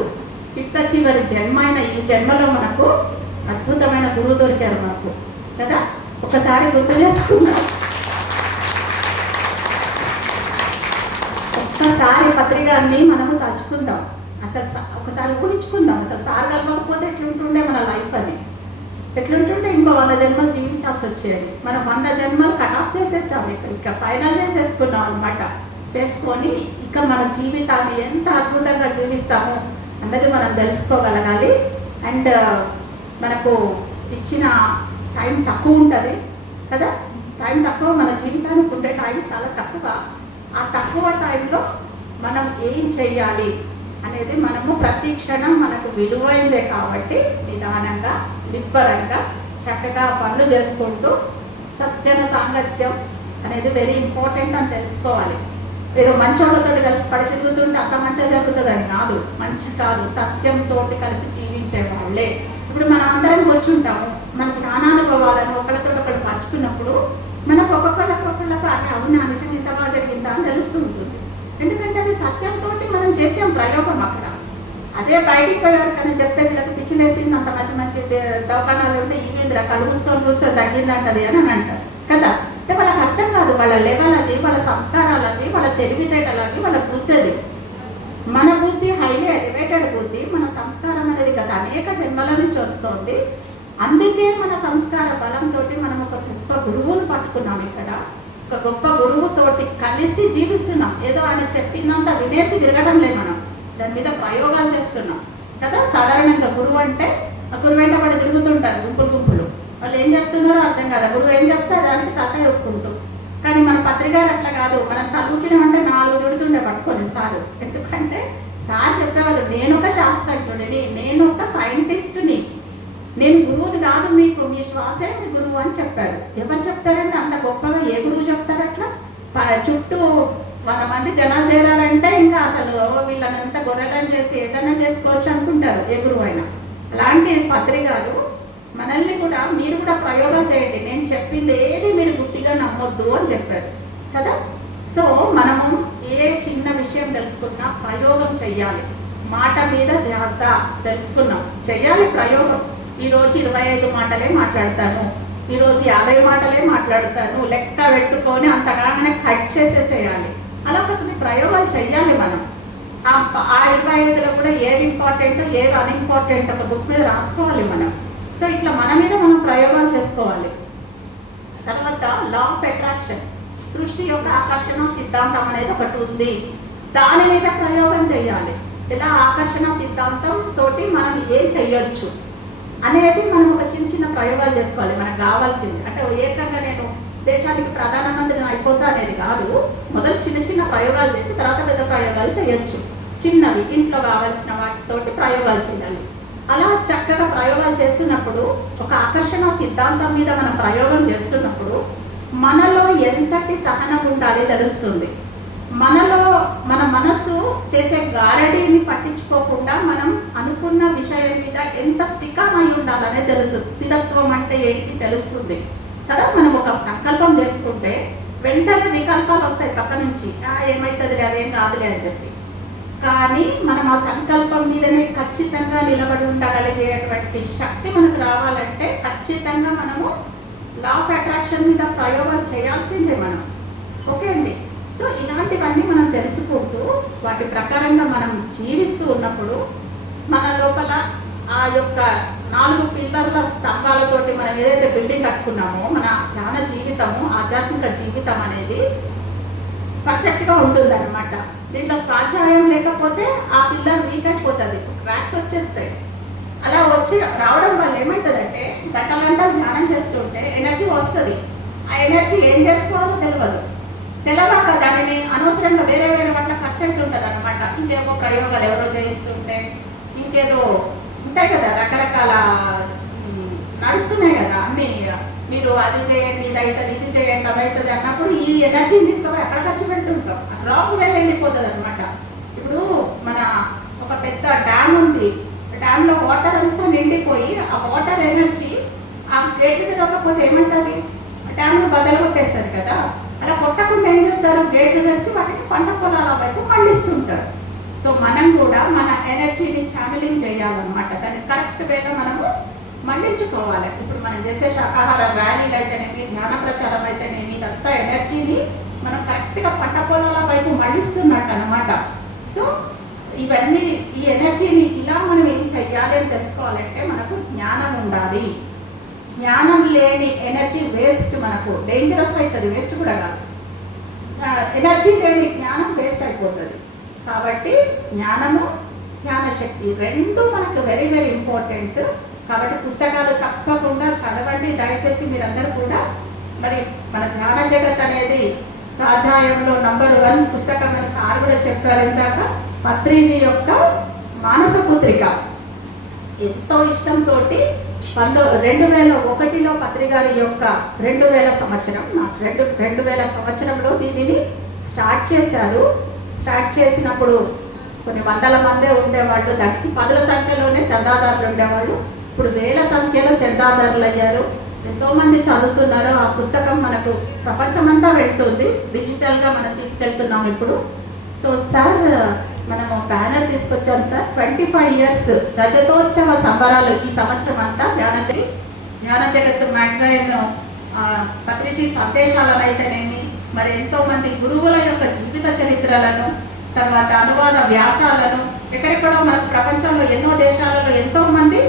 చిట్ట చివరి జన్మ అయిన ఈ జన్మలో మనకు అద్భుతమైన గురువు దొరికారు మనకు కదా. ఒకసారి గుర్తు చేసుకున్నాం, ఒక్కసారి పత్రికాన్ని మనము తలుచుకుందాం, అసలు ఒకసారి ఊహించుకుందాం, అసలు సార్ కలవకపోతే ఎట్లుంటుండే మన లైఫ్ అని, ఎట్లుంటుండే ఇంకో 100 జన్మలు జీవించాల్సి వచ్చేది. మనం 100 జన్మలు కట్ ఆఫ్ చేసేసాం, ఇక ఫైనల్ చేసేసుకున్నాం అనమాట. చేసుకొని ఇక మన జీవితాన్ని ఎంత అద్భుతంగా జీవిస్తామో అన్నది మనం తెలుసుకోగలగాలి. అండ్ మనకు ఇచ్చిన టైం తక్కువ ఉంటుంది కదా, టైం తక్కువ, మన జీవితానికి ఉండే టైం చాలా తక్కువ. ఆ తక్కువ టైంలో మనం ఏం చెయ్యాలి అనేది మనము ప్రతి క్షణం మనకు విలువైందే కాబట్టి నిదానంగా నిబ్బరంగా చక్కగా పనులు చేసుకుంటూ సజ్జన సాంగత్యం అనేది వెరీ ఇంపార్టెంట్ అని తెలుసుకోవాలి. ఏదో మంచోళ్ళతో కలిసి పడి తిరుగుతుంటే అంత మంచిగా జరుగుతుందని కాదు, మంచి కాదు, సత్యంతో కలిసి జీవించే వాళ్ళే. ఇప్పుడు మనం అందరం కూర్చుంటాము, మన జ్ఞానానుభవాలను ఒకళ్ళతో ఒకళ్ళు పంచుకున్నప్పుడు మనకు ఒక్కొక్కళ్ళకు అది అవునా నిజం ఇంత బాగా జరిగిందా అని తెలుస్తుంటుంది. ఎందుకంటే అది సత్యంతో మనం చేసాం ప్రయోగం అక్కడ. అదే బయటికి పోయేవారికైనా చెప్తే వీళ్ళకి పిచ్చి వేసింది, అంత మంచి దవాఖానాలు ఉంటే ఈవేంద్ర కళ్ళు మూసుకొని కూర్చొని తగ్గిందంటది అని అంటారు కదా. అంటే వాళ్ళకి అర్థం కాదు, వాళ్ళ లెవెల్ అది, వాళ్ళ సంస్కారాలు అవి, వాళ్ళ తెలివితేటలు అవి, వాళ్ళ బుద్ధి అది. మన బుద్ధి హైలీ ఎలివేటెడ్ బుద్ధి, మన సంస్కారం అనేది గత అనేక జన్మల నుంచి వస్తుంది. అందుకే మన సంస్కార బలంతో మనం ఒక గొప్ప గురువును పట్టుకున్నాం ఇక్కడ, ఒక గొప్ప గురువుతోటి కలిసి జీవిస్తున్నాం. ఏదో ఆయన చెప్పిందంతా వినేసి తిరగడం లేదు, మనం దాని మీద ప్రయోగాలు చేస్తున్నాం కదా. సాధారణంగా గురువు అంటే ఆ గురువు వెంట పడి తిరుగుతుంటారు గుంపులు, వాళ్ళు ఏం చేస్తున్నారో అర్థం కాదు, గురువు ఏం చెప్తారు దానికి తల ఒప్పుకుంటూ. కానీ మన పత్రికారు అట్లా కాదు, మనం తలుపుతున్నామంటే 4 తిడుతుండే పట్టుకొని సారు. ఎందుకంటే సార్ చెప్పేవాళ్ళు, నేను ఒక శాస్త్రజ్ఞుడిని, నేను ఒక సైంటిస్టుని, నేను గురువుని కాదు, మీకు మీ శ్వాసే మీ గురువు అని చెప్పారు. ఎవరు చెప్తారంటే అంత గొప్పగా ఏ గురువు చెప్తారు అట్లా? చుట్టూ 100 మంది జనాలు చేరారంటే ఇంకా అసలు వీళ్ళనంతా గొర్రెలను చేసి ఏదైనా చేసుకోవచ్చు అనుకుంటారు ఏ గురువు అయినా. అలాంటి పత్రికారు మనల్ని కూడా, మీరు కూడా ప్రయోగాలు చేయండి, నేను చెప్పింది ఏది మీరు గుట్టిగా నమ్మొద్దు అని చెప్పారు కదా. సో మనము ఏ చిన్న విషయం తెలుసుకున్నా ప్రయోగం చెయ్యాలి, మాట మీద ధ్యాస. తెలుసుకున్నాం చెయ్యాలి ప్రయోగం. ఈరోజు 25 మాటలే మాట్లాడతాను, ఈరోజు 50 మాటలే మాట్లాడతాను, లెక్క పెట్టుకొని అంతగానే కట్ చేసేసేయాలి. అలా కొన్ని ప్రయోగాలు చెయ్యాలి మనం. ఆ 25లో కూడా ఏవి ఇంపార్టెంట్ ఏవి అన్ఇంపార్టెంట్ ఒక బుక్ మీద రాసుకోవాలి మనం. సో ఇట్లా మన మీద మనం ప్రయోగాలు చేసుకోవాలి. తర్వాత లా ఆఫ్ అట్రాక్షన్, సృష్టి యొక్క ఆకర్షణ సిద్ధాంతం అనేది ఒకటి ఉంది, దాని మీద ప్రయోగం చేయాలి. ఇలా ఆకర్షణ సిద్ధాంతం తోటి మనం ఏం చెయ్యొచ్చు అనేది మనం ఒక చిన్న చిన్న ప్రయోగాలు చేసుకోవాలి. మనకు కావాల్సింది అంటే ఏకంగా నేను దేశానికి ప్రధానమంత్రిని అయిపోతా అనేది కాదు. మొదలు చిన్న చిన్న ప్రయోగాలు చేసి తర్వాత పెద్ద ప్రయోగాలు చేయొచ్చు. చిన్నవి ఇంట్లో కావాల్సిన వాటితోటి ప్రయోగాలు చేయాలి. అలా చక్కగా ప్రయోగాలు చేస్తున్నప్పుడు ఒక ఆకర్షణ సిద్ధాంతం మీద మనం ప్రయోగం చేస్తున్నప్పుడు మనలో ఎంతటి సహనం ఉండాలి తెలుస్తుంది. మనలో మన మనసు చేసే గారడీని పట్టించుకోకుండా మనం అనుకున్న విషయం మీద ఎంత స్టికాన్ అయి ఉండాలనే తెలుస్తుంది. స్థిరత్వం అంటే ఏంటి తెలుస్తుంది కదా. మనం ఒక సంకల్పం చేసుకుంటే వెంటనే వికల్పాలు వస్తాయి పక్క నుంచి, ఏమవుతుంది అదేం కాదులే అని చెప్పి. కానీ మనం ఆ సంకల్పం మీదనే ఖచ్చితంగా నిలబడి ఉండగలిగేటువంటి శక్తి మనకు రావాలంటే ఖచ్చితంగా మనము లా ఆఫ్ అట్రాక్షన్ మీద ప్రయోగాలు చేయాల్సిందే మనం. ఓకే అండి. సో ఇలాంటివన్నీ మనం తెలుసుకుంటూ వాటి ప్రకారంగా మనం జీవిస్తూ ఉన్నప్పుడు మన లోపల ఆ యొక్క 4 పిల్లర్ల స్తంభాలతోటి మనం ఏదైతే బిల్డింగ్ కట్టుకున్నామో మన ధ్యాన జీవితము, ఆధ్యాత్మిక జీవితం అనేది పర్ఫెక్ట్గా ఉంటుంది అనమాట. దీంట్లో స్వాధ్యాయం లేకపోతే ఆ పిల్లర్ వీక్ అయిపోతుంది, క్రాక్స్ వచ్చేస్తాయి. అలా వచ్చి రావడం వల్ల ఏమవుతుందంటే గంటలంటలు ధ్యానం చేస్తుంటే ఎనర్జీ వస్తుంది. ఆ ఎనర్జీ ఏం చేసుకోవాలో తెలియక దానిని అనవసరంగా వేరే వేరే వాటిలో ఖర్చు అవుతుంటుంది అనమాట. ఇంకేవో ప్రయోగాలు ఎవరో చేయిస్తుంటే ఇంకేదో ఉంటాయి కదా, రకరకాల నడుస్తున్నాయి కదా అన్నీ. మీరు అది చేయండి ఇది అవుతుంది, ఇది చేయండి అది అవుతుంది అన్నప్పుడు ఈ ఎనర్జీని తీసుకుపోయి అక్కడ ఖర్చు పెడుతుంటాం, రాంగ్ వే వెళ్ళిపోతుంది అనమాట. ఇప్పుడు మన ఒక పెద్ద డ్యామ్ ఉంది, డ్యామ్లో వాటర్ అంతా నిండిపోయి ఆ వాటర్ ఎనర్జీ ఆ గేట్ తిరగకపోతే ఏమంటుంది, డ్యామ్ను బదలు కొట్టేస్తారు కదా. అలా కొట్టకుండా ఏం చేస్తారు, గేట్లు తెరిచి వాటిని పంట పొలాల వైపు పండిస్తుంటారు. సో మనం కూడా మన ఎనర్జీని ఛానలింగ్ చేయాలన్నమాట. దాన్ని కరెక్ట్ వేగా మనము మళ్ళించుకోవాలి. ఇప్పుడు మనం చేసే శాకాహార ర్యాలీలు అయితేనేమి, జ్ఞాన ప్రచారం అయితేనేమి, ఇదంతా ఎనర్జీని మనం కరెక్ట్గా పంట పొలాల వైపు మళ్ళిస్తున్నట్టు అనమాట. సో ఇవన్నీ ఈ ఎనర్జీని ఇలా మనం ఏం చెయ్యాలి అని తెలుసుకోవాలంటే మనకు జ్ఞానం ఉండాలి. జ్ఞానం లేని ఎనర్జీ వేస్ట్, మనకు డేంజరస్ అవుతుంది, వేస్ట్ కూడా కాదు. ఎనర్జీ లేని జ్ఞానం వేస్ట్ అయిపోతుంది. కాబట్టి జ్ఞానము ధ్యాన శక్తి రెండు మనకు వెరీ వెరీ ఇంపార్టెంట్. కాబట్టి పుస్తకాలు తప్పకుండా చదవండి దయచేసి మీరందరూ కూడా. మరి మన ధ్యాన జగత్ అనేది స్వాధ్యాయంలో నంబర్ 1 పుస్తకం అని సార్ కూడా చెప్పారు ఇందాక. పత్రిజీ యొక్క మానస పుత్రిక ఎంతో ఇష్టంతో 2001లో పత్రిగారి యొక్క 2000 సంవత్సరం 2000 సంవత్సరంలో దీనిని స్టార్ట్ చేశారు. స్టార్ట్ చేసినప్పుడు కొన్ని వందల మందే ఉండేవాళ్ళు, దానికి 10ల సంఖ్యలోనే చందాదారులు ఉండేవాళ్ళు. ఇప్పుడు 1000 సంఖ్యలో చందాదారులు అయ్యారు, ఎంతోమంది చదువుతున్నారు. ఆ పుస్తకం మనకు ప్రపంచమంతా వెళ్తుంది, డిజిటల్గా మనం తీసుకెళ్తున్నాం ఇప్పుడు. సో సార్ మనము బ్యానర్ తీసుకొచ్చాం సార్. 25 years రజతోత్సవ సంబరాలు ఈ సంవత్సరం అంతా ధ్యాన జగత్తు మ్యాగజైన్ పత్రిజీ సందేశాలను అయితేనేమి, మరి ఎంతోమంది గురువుల యొక్క జీవిత చరిత్రలను, తర్వాత అనువాద వ్యాసాలను, ఎక్కడెక్కడో మనకు ప్రపంచంలో ఎన్నో దేశాలలో ఎంతోమంది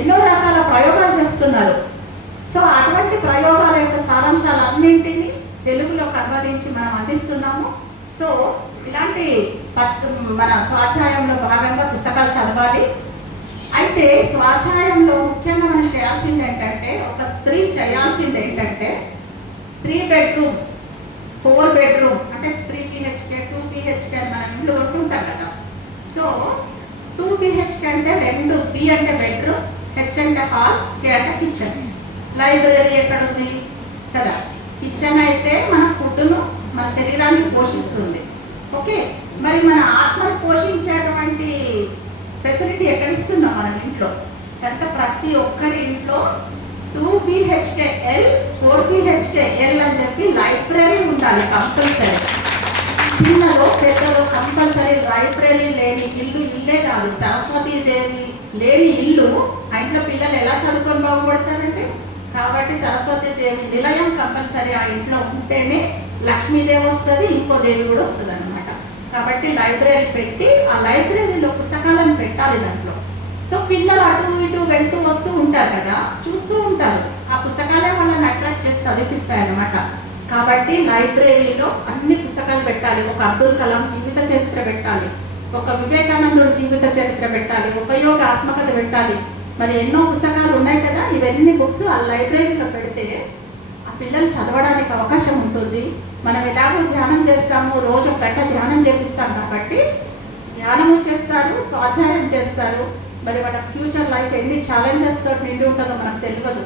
ఎన్నో రకాల ప్రయోగాలు చేస్తున్నారు. సో అటువంటి ప్రయోగాల యొక్క సారాంశాలన్నింటినీ తెలుగులోకి అనువదించి మనం అందిస్తున్నాము. సో ఇలాంటి మన స్వాధ్యాయంలో భాగంగా పుస్తకాలు చదవాలి. అయితే స్వాధ్యాయంలో ముఖ్యంగా మనం చేయాల్సింది ఏంటంటే, ఒక స్త్రీ చేయాల్సింది ఏంటంటే 3 bedroom 4 bedroom అంటే 3 BHK 2 BHK అని మనం ఇంట్లో ఉంటుంటాం కదా. సో 2 BHK అంటే 2 B అంటే బెడ్రూమ్, H అంటే హాల్, K అంటే కిచెన్. లైబ్రరీ ఎక్కడ ఉంది కదా. కిచెన్ అయితే మన ఫుడ్ను, మన శరీరాన్ని పోషిస్తుంది. ఓకే, మరి మన ఆత్మను పోషించేటువంటి ఫెసిలిటీ ఎక్కడ ఇస్తున్నాం మనం ఇంట్లో. కనుక ప్రతి ఒక్కరి ఇంట్లో 2 BHKL 4 BHKL అని చెప్పి లైబ్రరీ ఉండాలి కంపల్సరీ. చిన్నలో పెద్దలో కంపల్సరీ లైబ్రరీ లేని ఇల్లు ఇల్లే కాదు. సరస్వతీదేవి లేని ఇల్లు ఆ ఇంట్లో పిల్లలు ఎలా చదువుకొని బాగుపడతారంటే, కాబట్టి సరస్వతీదేవి నిలయం కంపల్సరీ ఆ ఇంట్లో ఉంటేనే లక్ష్మీదేవి వస్తుంది, ఇంకో దేవి కూడా వస్తుంది అనమాట. కాబట్టి లైబ్రరీ పెట్టి ఆ లైబ్రరీలో పుస్తకాలను పెట్టాలి దాంట్లో. సో పిల్లలు అటు ఇటు వెళ్తూ వస్తూ ఉంటారు కదా, చూస్తూ ఉంటారు, ఆ పుస్తకాలే వాళ్ళని అట్రాక్ట్ చేసి చదివిస్తాయి అన్నమాట. కాబట్టి లైబ్రరీలో అన్ని పుస్తకాలు పెట్టాలి. ఒక అబ్దుల్ కలాం జీవిత చరిత్ర పెట్టాలి, ఒక వివేకానందుడి జీవిత చరిత్ర పెట్టాలి, ఉపయోగ ఆత్మకథ పెట్టాలి. మరి ఎన్నో పుస్తకాలు ఉన్నాయి కదా, ఇవన్నీ బుక్స్ ఆ లైబ్రరీలో పెడితే ఆ పిల్లలు చదవడానికి అవకాశం ఉంటుంది. మనం ఎలాగో ధ్యానం చేస్తాము, రోజు ఒక గంట ధ్యానం చేపిస్తాం కాబట్టి ధ్యానము చేస్తారు, స్వాధ్యాయం చేస్తారు. మరి వాళ్ళ ఫ్యూచర్ లైఫ్ ఎన్ని ఛాలెంజెస్ తోటి నిండి ఉంటుందో మనకు తెలియదు.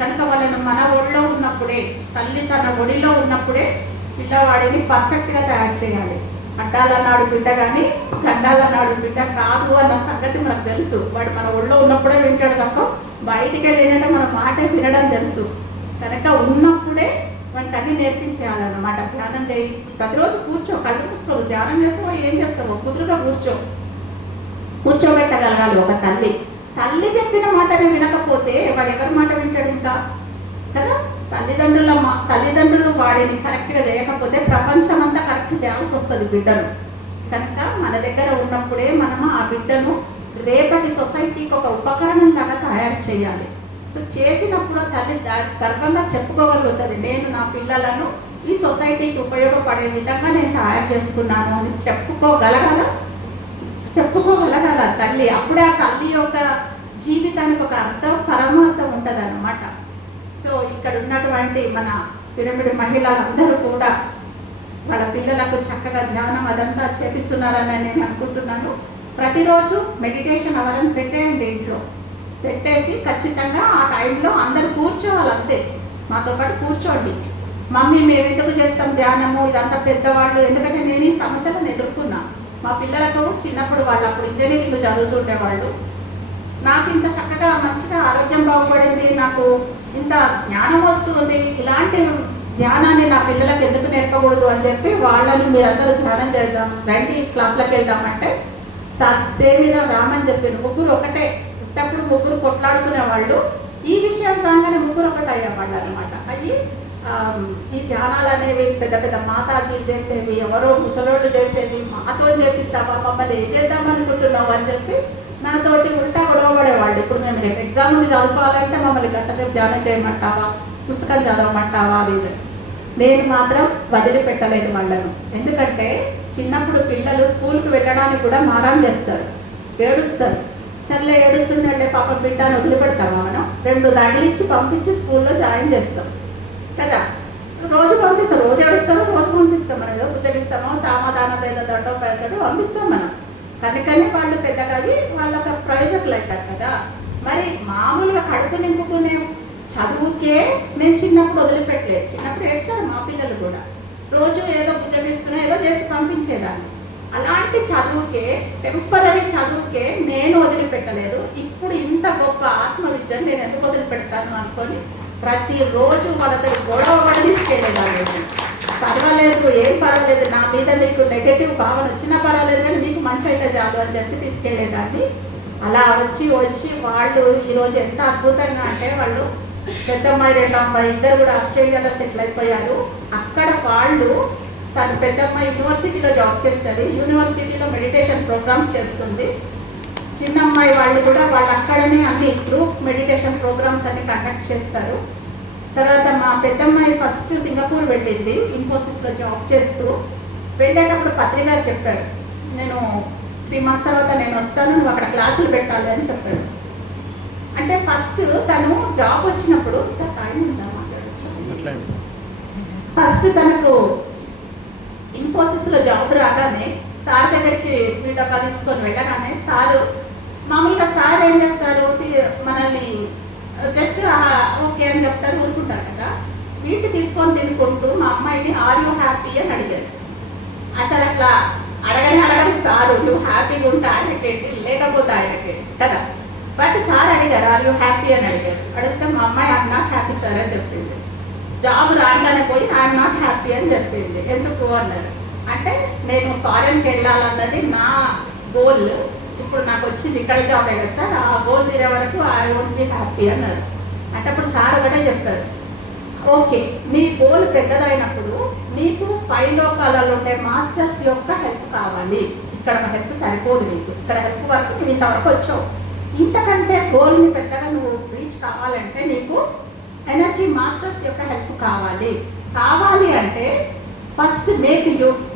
కనుక వాళ్ళని మన ఒడిలో ఉన్నప్పుడే, తల్లి తన ఒడిలో ఉన్నప్పుడే పిల్లవాడిని పర్ఫెక్ట్గా తయారు చేయాలి. అడ్డాల నాడు బిడ్డ కానీ గండాల నాడు బిడ్డ కాదు అన్న సంగతి మనకు తెలుసు. వాడు మన ఒళ్ళో ఉన్నప్పుడే వింటాడు తప్ప బయటికి వెళ్ళినట్టు మన మాట వినడం తెలుసు. కనుక ఉన్నప్పుడే వాటికి అన్ని నేర్పించేయాలన్నమాట. ధ్యానం చేయి, ప్రతిరోజు కూర్చో, కళ్ళు మూసుకోవు, ధ్యానం చేస్తావో ఏం చేస్తావో కుదురుగా కూర్చోబెట్టగలగాలి ఒక తల్లి. తల్లి చెప్పిన మాటని వినకపోతే వాడు ఎవరి మాట వింటాడు ఇంకా కదా. తల్లిదండ్రులు వాడిని కరెక్ట్గా చేయకపోతే ప్రపంచం అంతా కరెక్ట్ చేయాల్సి వస్తుంది బిడ్డను. కనుక మన దగ్గర ఉన్నప్పుడే మనము ఆ బిడ్డను రేపటి సొసైటీకి ఒక ఉపకరణం లాగా తయారు చేయాలి. సో చేసినప్పుడు తల్లి గర్వంగా చెప్పుకోగలుగుతుంది, నేను నా పిల్లలను ఈ సొసైటీకి ఉపయోగపడే విధంగా నేను తయారు చేసుకున్నాను అని చెప్పుకోగలగాల తల్లి. అప్పుడే ఆ తల్లి యొక్క జీవితానికి ఒక పరమార్థం ఉంటుంది అన్నమాట. సో ఇక్కడ ఉన్నటువంటి మన పిరమిడ్ మహిళలందరూ కూడా వాళ్ళ పిల్లలకు చక్కగా ధ్యానం అదంతా చేపిస్తున్నారని నేను అనుకుంటున్నాను. ప్రతిరోజు మెడిటేషన్ అవన్నీ పెట్టేయండి, ఇంట్లో పెట్టేసి ఖచ్చితంగా ఆ టైంలో అందరు కూర్చోవాలి. అంతే, మాతో పాటు కూర్చోండి. మమ్మీ మేము ఎందుకు చేస్తాం ధ్యానము, ఇదంతా పెద్దవాళ్ళు. ఎందుకంటే నేను ఈ సమస్యలను ఎదుర్కొన్నా. మా పిల్లలకు చిన్నప్పుడు వాళ్ళు అప్పుడు ఇంజనీరింగ్ చదువుతుండేవాళ్ళు. నాకు ఇంత చక్కగా మంచిగా ఆరోగ్యం బాగుపడింది, నాకు ఇంత జ్ఞానం వస్తుంది, ఇలాంటి ధ్యానాన్ని నా పిల్లలకు ఎందుకు నేర్పకూడదు అని చెప్పి వాళ్ళని మీరందరూ ధ్యానం చేద్దాం రండి క్లాసులకు వెళ్దామంటే సేమిరా రామని చెప్పారు. ముగ్గురు ఒకటే, పుట్టప్పుడు ముగ్గురు కొట్లాడుకునే వాళ్ళు. ఈ విషయం రాగానే ముగ్గురు ఒకటి అయ్యేవాళ్ళు అనమాట. అవి ఈ ధ్యానాలు అనేవి పెద్ద పెద్ద మాతాజీలు చేసేవి, ఎవరో ముసలోళ్ళు చేసేవి, మాతో చేపిస్తావా, మమ్మల్ని ఏం చేద్దాం అనుకుంటున్నావు అని చెప్పి నాతోటి ఉల్టా గొడవపడేవాళ్ళు. ఇప్పుడు మేము రేపు ఎగ్జామ్ ఉంది చదువుకోవాలంటే మమ్మల్ని గంటసేపు ధ్యానం చేయమంటావా, పుస్తకం చదవమంటావా, అది ఇది. నేను మాత్రం వదిలిపెట్టలేదు వాళ్ళను. ఎందుకంటే చిన్నప్పుడు పిల్లలు స్కూల్కి వెళ్ళడానికి కూడా మారం చేస్తారు, ఏడుస్తారు. సర్లే ఏడుస్తుందంటే పాప బిడ్డను వదిలిపెడతావా, మనం 2 తగిలిచ్చి పంపించి స్కూల్లో జాయిన్ చేస్తాం కదా. రోజు పంపిస్తాం, రోజు ఏడుస్తామో రోజు పంపిస్తాం. మనం ఏదో పుచ్చగిస్తామో సమాధానం లేదా దొడ్డో పెద్దడు పంపిస్తాం మనం. కనుకనే వాళ్ళు పెద్దగా వాళ్ళొక ప్రయోజకులు అవుతారు కదా. మరి మామూలుగా కడుపు నింపుకునే చదువుకే నేను చిన్నప్పుడు వదిలిపెట్టలేదు. చిన్నప్పుడు ఏడ్చారు మా పిల్లలు కూడా. రోజు ఏదో పుచ్చగిస్తున్నా ఏదో చేసి పంపించేదాన్ని. అలాంటి చదువుకే, టెంపరీ చదువుకే నేను వదిలిపెట్టలేదు. ఇప్పుడు ఇంత గొప్ప ఆత్మవిద్యను నేను ఎందుకు వదిలిపెడతాను అనుకొని ప్రతిరోజు వాళ్ళతో గొడవ పడి తీసుకెళ్ళేదాన్ని. పర్వాలేదు, ఏం పర్వాలేదు, నా మీద మీకు నెగటివ్ భావన వచ్చినా పర్వాలేదు కానీ మీకు మంచి అయితే చాలు అని చెప్పి తీసుకెళ్ళేదాన్ని. అలా వచ్చి వాళ్ళు ఈరోజు ఎంత అద్భుతంగా అంటే వాళ్ళు పెద్దమ్మాయి రెండో అమ్మాయి ఇద్దరు కూడా ఆస్ట్రేలియాలో సెటిల్ అయిపోయారు. అక్కడ వాళ్ళు తను పెద్దమ్మాయి యూనివర్సిటీలో జాబ్ చేస్తుంది, యూనివర్సిటీలో మెడిటేషన్ ప్రోగ్రామ్స్ చేస్తుంది. చిన్న అమ్మాయి వాళ్ళు కూడా వాళ్ళు అక్కడనే అన్ని గ్రూప్ మెడిటేషన్ ప్రోగ్రామ్స్ అన్ని కండక్ట్ చేస్తారు. తర్వాత మా పెద్దమ్మాయి ఫస్ట్ సింగపూర్ వెళ్ళింది ఇన్ఫోసిస్లో జాబ్ చేస్తూ. వెళ్ళేటప్పుడు పత్రిక గారు చెప్పారు, నేను 3 months తర్వాత నేను వస్తాను, నువ్వు అక్కడ క్లాసులు పెట్టాలి అని చెప్పారు. అంటే ఫస్ట్ తను జాబ్ వచ్చినప్పుడు సార్ టైం ఉందా మాట్లాడచ్చు, ఫస్ట్ తనకు ఇన్ఫోసిస్లో జాబ్ రాగానే సార్ దగ్గరికి స్వీట్ డబ్బా తీసుకొని వెళ్ళగానే సారు మామూలుగా సార్ ఏం చేస్తారు, మనల్ని జస్ట్ ఓకే అని చెప్తారు, ఊరుకుంటారు కదా. స్వీట్ తీసుకొని తినుకుంటూ మా అమ్మాయిని ఆర్ యూ హ్యాపీ అని అడిగారు. అసలు అట్లా అడగని సారు నువ్వు హ్యాపీగా ఉంటే ఆయనకేంటి, లేకపోతే ఆయనకేంటి కదా. బట్ సార్ అడిగారు ఆర్ యూ హ్యాపీ అని అడిగారు. అడిగితే మా అమ్మాయి ఐఎమ్ నాట్ హ్యాపీ సార్ అని చెప్పింది. జాబ్ రాగానే పోయి ఐఎమ్ నాట్ హ్యాపీ అని చెప్పింది. ఎందుకు అన్నారు అంటే నేను ఫారెన్కి వెళ్ళాలన్నది నా గోల్, ఇప్పుడు నాకు వచ్చింది ఇక్కడ జాబ్ కదా సార్, ఆ గోల్ తీరే వరకు ఐ వోంట్ బి హ్యాపీ అన్నారు. అంటే అప్పుడు సార్ ఒకటే చెప్పారు, ఓకే నీ గోల్ పెద్దదైనప్పుడు నీకు పైలోకాలలో ఉండే మాస్టర్స్ యొక్క హెల్ప్ కావాలి, ఇక్కడ హెల్ప్ సరిపోదు, నీకు ఇక్కడ హెల్ప్ వరకు నువ్వు ఇంతవరకు వచ్చావు, ఇంతకంటే గోల్ని పెద్దగా నువ్వు రీచ్ కావాలంటే నీకు ఎనర్జీ మాస్టర్స్ యొక్క హెల్ప్ కావాలి అంటే first make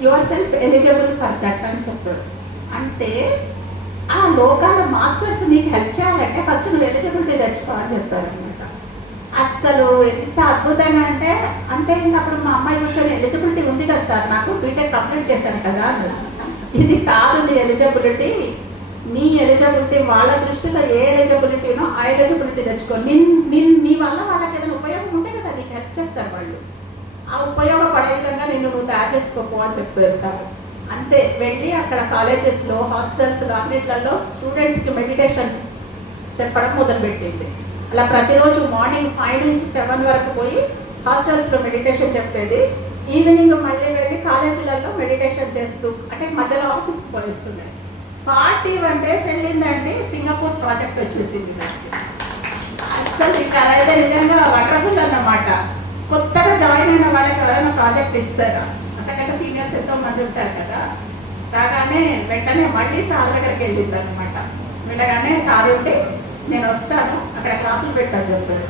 your self eligible for that అని చెప్పారు. అంటే ఆ లోకాల మాస్టర్స్ నీకు హెల్ప్ చేయాలంటే ఫస్ట్ నువ్వు ఎలిజిబిలిటీ తెచ్చుకోవాలని చెప్పారు అనమాట. అస్సలు ఎంత అద్భుతంగా అంటే ఇంకా అప్పుడు మా అమ్మాయి కూర్చొని ఎలిజిబిలిటీ ఉంది కదా సార్, నాకు బీటెక్ కంప్లీట్ చేశాను కదా, ఇది కాదు నీ ఎలిజిబిలిటీ, నీ ఎలిజిబిలిటీ వాళ్ళ దృష్టిలో ఏ ఎలిజిబిలిటీనో ఆ ఎలిజిబిలిటీ తెచ్చుకో, నీ వల్ల వాళ్ళకి ఏదైనా ఉపయోగం ఉంటే కదా నీకు హెల్ప్ చేస్తారు వాళ్ళు, ఆ ఉపయోగపడే విధంగా నువ్వు తయారు చేసుకోపో అని చెప్పారు సార్. అంతే వెళ్ళి అక్కడ కాలేజెస్లో హాస్టల్స్లో అన్నిట్లలో స్టూడెంట్స్కి మెడిటేషన్ చెప్పడం మొదలుపెట్టింది. అలా ప్రతిరోజు మార్నింగ్ 5 నుంచి 7 వరకు పోయి హాస్టల్స్లో మెడిటేషన్ చెప్పేది, ఈవినింగ్ మళ్ళీ వెళ్ళి కాలేజీలలో మెడిటేషన్ చేస్తూ అంటే మధ్యలో ఆఫీస్కి పోయిస్తుంది. 41 days వెళ్ళిందండి, సింగపూర్ ప్రాజెక్ట్ వచ్చేసింది నాకు. అసలు ఇక అదైతే నిజంగా వండర్ఫుల్ అన్నమాట. కొత్తగా జాయిన్ అయిన వాళ్ళకి ఎవరైనా ప్రాజెక్ట్ ఇస్తారా, అంతకంటే సీనియర్స్ ఎంతో మంది ఉంటారు కదా. రాగానే వెంటనే మళ్ళీ సార్ దగ్గరికి వెళ్ళింది అనమాట. వెళ్ళగానే సార్ ఉండి నేను వస్తాను అక్కడ క్లాసులు పెట్టాను చెప్పారు.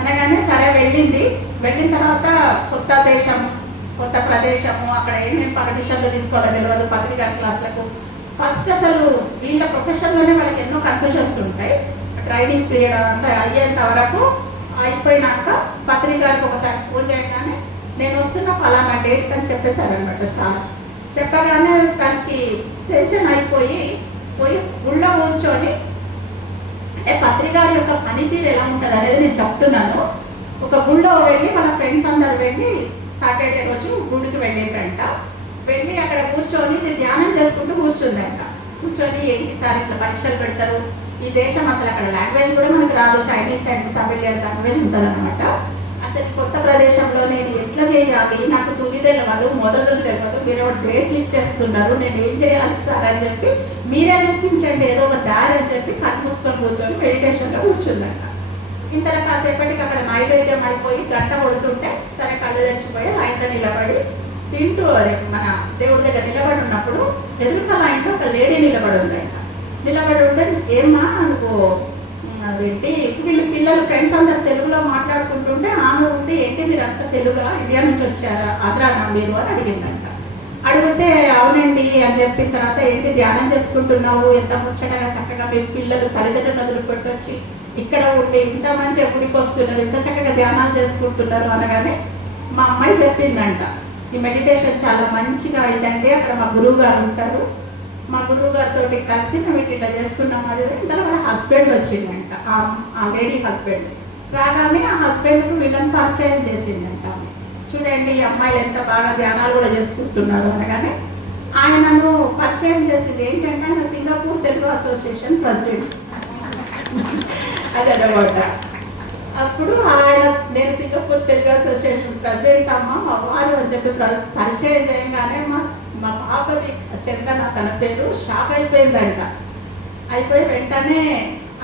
అనగానే సరే వెళ్ళింది. వెళ్ళిన తర్వాత కొత్త దేశం కొత్త ప్రదేశము, అక్కడ ఏమేమి పర్మిషన్లు తీసుకోవాలో తెలియదు పత్రికా క్లాసులకు. ఫస్ట్ అసలు వీళ్ళ ప్రొఫెషన్లోనే వాళ్ళకి ఎన్నో కన్ఫ్యూజన్స్ ఉంటాయి. ట్రైనింగ్ పీరియడ్ అంతా అయ్యేంత వరకు అయిపోయినాక పత్రికారికి ఒకసారి ఫోన్ చేయగానే నేను వస్తున్న ఫలానా డేట్ అని చెప్పేశారనమాట సార్. చెప్పగానే తనకి టెన్షన్ అయిపోయి గుళ్ళో కూర్చొని అంటే పత్రికారి యొక్క పనితీరు ఎలా ఉంటుంది అనేది నేను చెప్తున్నాను. ఒక గుళ్ళో వెళ్ళి మన ఫ్రెండ్స్ అందరు వెళ్ళి సాటర్డే రోజు గుడికి వెళ్ళేటంట. వెళ్ళి అక్కడ కూర్చొని ధ్యానం చేసుకుంటూ కూర్చుందంట. కూర్చొని ఏంటి సార్ ఇట్లా పరీక్షలు పెడతారు, ఈ దేశం అసలు అక్కడ లాంగ్వేజ్ కూడా మనకు రాదు, చైనీస్ అండ్ తమిళ లాంగ్వేజ్ ఉంటుంది అనమాట. అసలు కొత్త ప్రదేశంలో నేను ఎట్లా చేయాలి, నాకు తుది తెలియదు, మొదలు తెలియదు, మీరు డేట్లు ఇచ్చేస్తున్నారు, నేను ఏం చేయాలి సార్ అని చెప్పి మీరే చూపించండి ఏదో ఒక దారి అని చెప్పి కళ్ళు మూసుకొని కూర్చొని మెడిటేషన్లో కూర్చుందంట. ఇంత కాసేపటికి అక్కడ నైవేద్యం అయిపోయి గంట కొడుతుంటే సరే కళ్ళు తెచ్చిపోయి లైన్లో నిలబడి తింటూ అదే మన దేవుడి దగ్గర నిలబడి ఉన్నప్పుడు ఎదురుగా లైన్లో ఒక లేడీ నిలబడి ఉందంట. నిలబడి ఉంటే ఏమ్మా నువ్వు అదేంటి వీళ్ళు పిల్లలు ఫ్రెండ్స్ అందరు తెలుగులో మాట్లాడుకుంటుంటే ఆమె ఉంటే ఏంటి మీరు అంతా తెలుగా ఇండియా నుంచి వచ్చారా ఆంధ్రానా మీరు అని అడిగిందంట. అడిగితే అవునండి అని చెప్పిన తర్వాత ఏంటి ధ్యానం చేసుకుంటున్నావు, ఎంత ముచ్చటగా చక్కగా మీ పిల్లలు తల్లిదండ్రులు వదిలిపెట్టి వచ్చి ఇక్కడ ఉండి ఇంత మంచిగా గుడికి వస్తున్నారు, ఇంత చక్కగా ధ్యానాలు చేసుకుంటున్నారు అనగానే మా అమ్మాయి చెప్పిందంట, ఈ మెడిటేషన్ చాలా మంచిగా అయిందండి, అక్కడ మా గురువు గారు ఉంటారు, మా గురువు గారితో కలిసి మేము ఇట్లా చేసుకున్నాం. అది ఇంతలో వాళ్ళ హస్బెండ్ వచ్చిందంట, ఆ లేడీ హస్బెండ్. రాగానే ఆ హస్బెండ్కు వీళ్ళని పరిచయం చేసిందంట. చూడండి ఈ అమ్మాయిలు ఎంత బాగా ధ్యానాలు కూడా చేసుకుంటున్నారు అనగానే ఆయనను పరిచయం చేసింది ఏంటంటే ఆయన సింగపూర్ తెలుగు అసోసియేషన్ ప్రెసిడెంట్ అదనమాట. అప్పుడు ఆయన నేను సింగపూర్ తెలుగు అసోసియేషన్ ప్రెసిడెంట్ అమ్మ మా వారు అని చెప్పి పరిచయం చేయగానే మా పాపది చందన తన పేరు షాక్ అయిపోయిందంట. అయిపోయి వెంటనే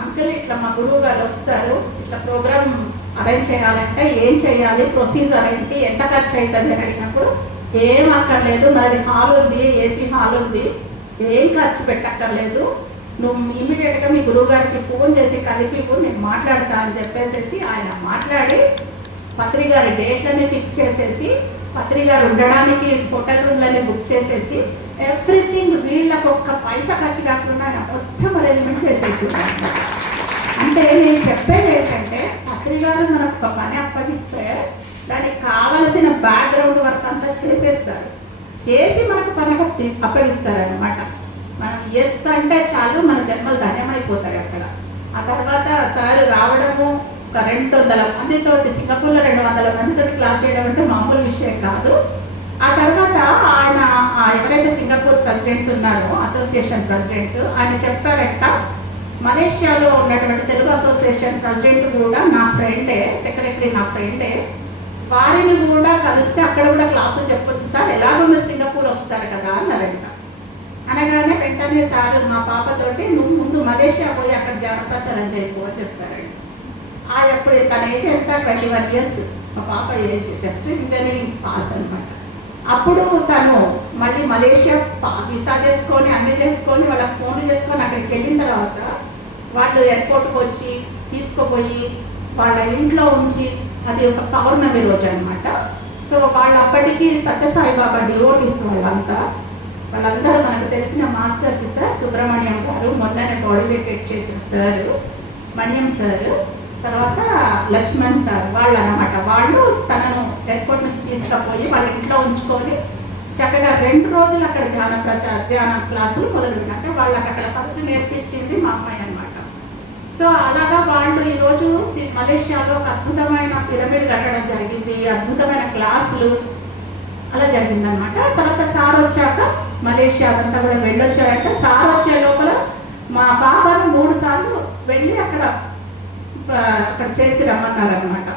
అంకుల్ ఇట్లా మా గురువు గారు వస్తారు, ఇట్లా ప్రోగ్రామ్ అరేంజ్ చేయాలంటే ఏం చేయాలి, ప్రొసీజర్ ఏంటి, ఎంత ఖర్చు అవుతుంది అని అడిగినప్పుడు ఏం అక్కర్లేదు, మాది హాల్ ఉంది, ఏసీ హాల్ ఉంది, ఏం ఖర్చు పెట్టక్కర్లేదు, నువ్వు ఇమీడియట్గా మీ గురువు గారికి ఫోన్ చేసి కలిపి నేను మాట్లాడతా అని చెప్పేసి ఆయన మాట్లాడి పత్రికారి డేట్లన్నీ ఫిక్స్ చేసేసి పత్రికారు ఉండడానికి హోటల్ రూమ్లన్నీ బుక్ చేసేసి ఎవ్రీథింగ్ వీళ్ళకు ఒక్క పైసా ఖర్చు కాకుండా మొత్తం అరేంజ్మెంట్ చేసేసి. అంటే నేను చెప్పేది ఏంటంటే పత్రికారు మనకు ఒక పని అప్పగిస్తే దానికి కావలసిన బ్యాక్గ్రౌండ్ వర్క్ అంతా చేసేస్తారు, చేసి మనకు పని అప్పగిస్తారనమాట. మనం ఎస్ అంటే చాలు మన జన్మలు ధన్యమైపోతాయి అక్కడ. ఆ తర్వాత సార్ రావడము ఒక 200 మందితోటి సింగపూర్లో 200 మందితోటి క్లాస్ చేయడం అంటే మామూలు విషయం కాదు. ఆ తర్వాత ఆయన ఎవరైతే సింగపూర్ ప్రెసిడెంట్ ఉన్నారో అసోసియేషన్ ప్రెసిడెంట్ ఆయన చెప్పారంట, మలేషియాలో ఉన్నటువంటి తెలుగు అసోసియేషన్ ప్రెసిడెంట్ కూడా నా ఫ్రెండే, సెక్రటరీ నా ఫ్రెండే, వారిని కూడా కలిస్తే అక్కడ కూడా క్లాసులు చెప్పొచ్చు సార్, ఎలాగో మీరు సింగపూర్ వస్తారు కదా అన్నారంట. అనగానే వెంటనే సార్ మా పాపతోటి నువ్వు ముందు మలేషియా పోయి అక్కడ జ్ఞాన ప్రచారం చేయకపో చెప్పారండి. అప్పుడు తన ఏజ్ ఎంత 21 years. మా పాప ఏజ్ జస్ట్ ఇంజనీరింగ్ పాస్ అనమాట. అప్పుడు తను మళ్ళీ మలేషియా వీసా చేసుకొని అన్నీ చేసుకొని వాళ్ళకి ఫోన్లు చేసుకొని అక్కడికి వెళ్ళిన తర్వాత వాళ్ళు ఎయిర్పోర్ట్కి వచ్చి తీసుకుపోయి వాళ్ళ ఇంట్లో ఉంచి, అది ఒక పౌర్ణమి రోజు అనమాట. సో వాళ్ళు అప్పటికి సత్యసాయిబాబా డివోటీస్ వాళ్ళందరూ మనకు తెలిసిన మాస్టర్స్ సార్ సుబ్రహ్మణ్యం గారు, మొన్ననే బాడీ వేకేట్ చేసిన సార్ మణ్యం సార్, తర్వాత లక్ష్మణ్ సార్ వాళ్ళు అనమాట. వాళ్ళు తనను ఎయిర్పోర్ట్ నుంచి తీసుకుపోయి వాళ్ళ ఇంట్లో ఉంచుకొని చక్కగా 2 రోజులు అక్కడ ధ్యాన క్లాసులు మొదలుపెట్టాక వాళ్ళకి అక్కడ ఫస్ట్ నేర్పించింది మా అమ్మాయి అనమాట. సో అలాగా వాళ్ళు ఈరోజు మలేషియాలో ఒక అద్భుతమైన పిరమిడ్ కట్టడం జరిగింది, అద్భుతమైన క్లాసులు అలా జరిగిందనమాట. తర్వాత సార్ వచ్చాక మలేషియా అంతా కూడా వెళ్ళొచ్చారంటే సార్ వచ్చే లోపల మా పాపను 3 సార్లు వెళ్ళి అక్కడ చేసి రమ్మన్నారనమాట.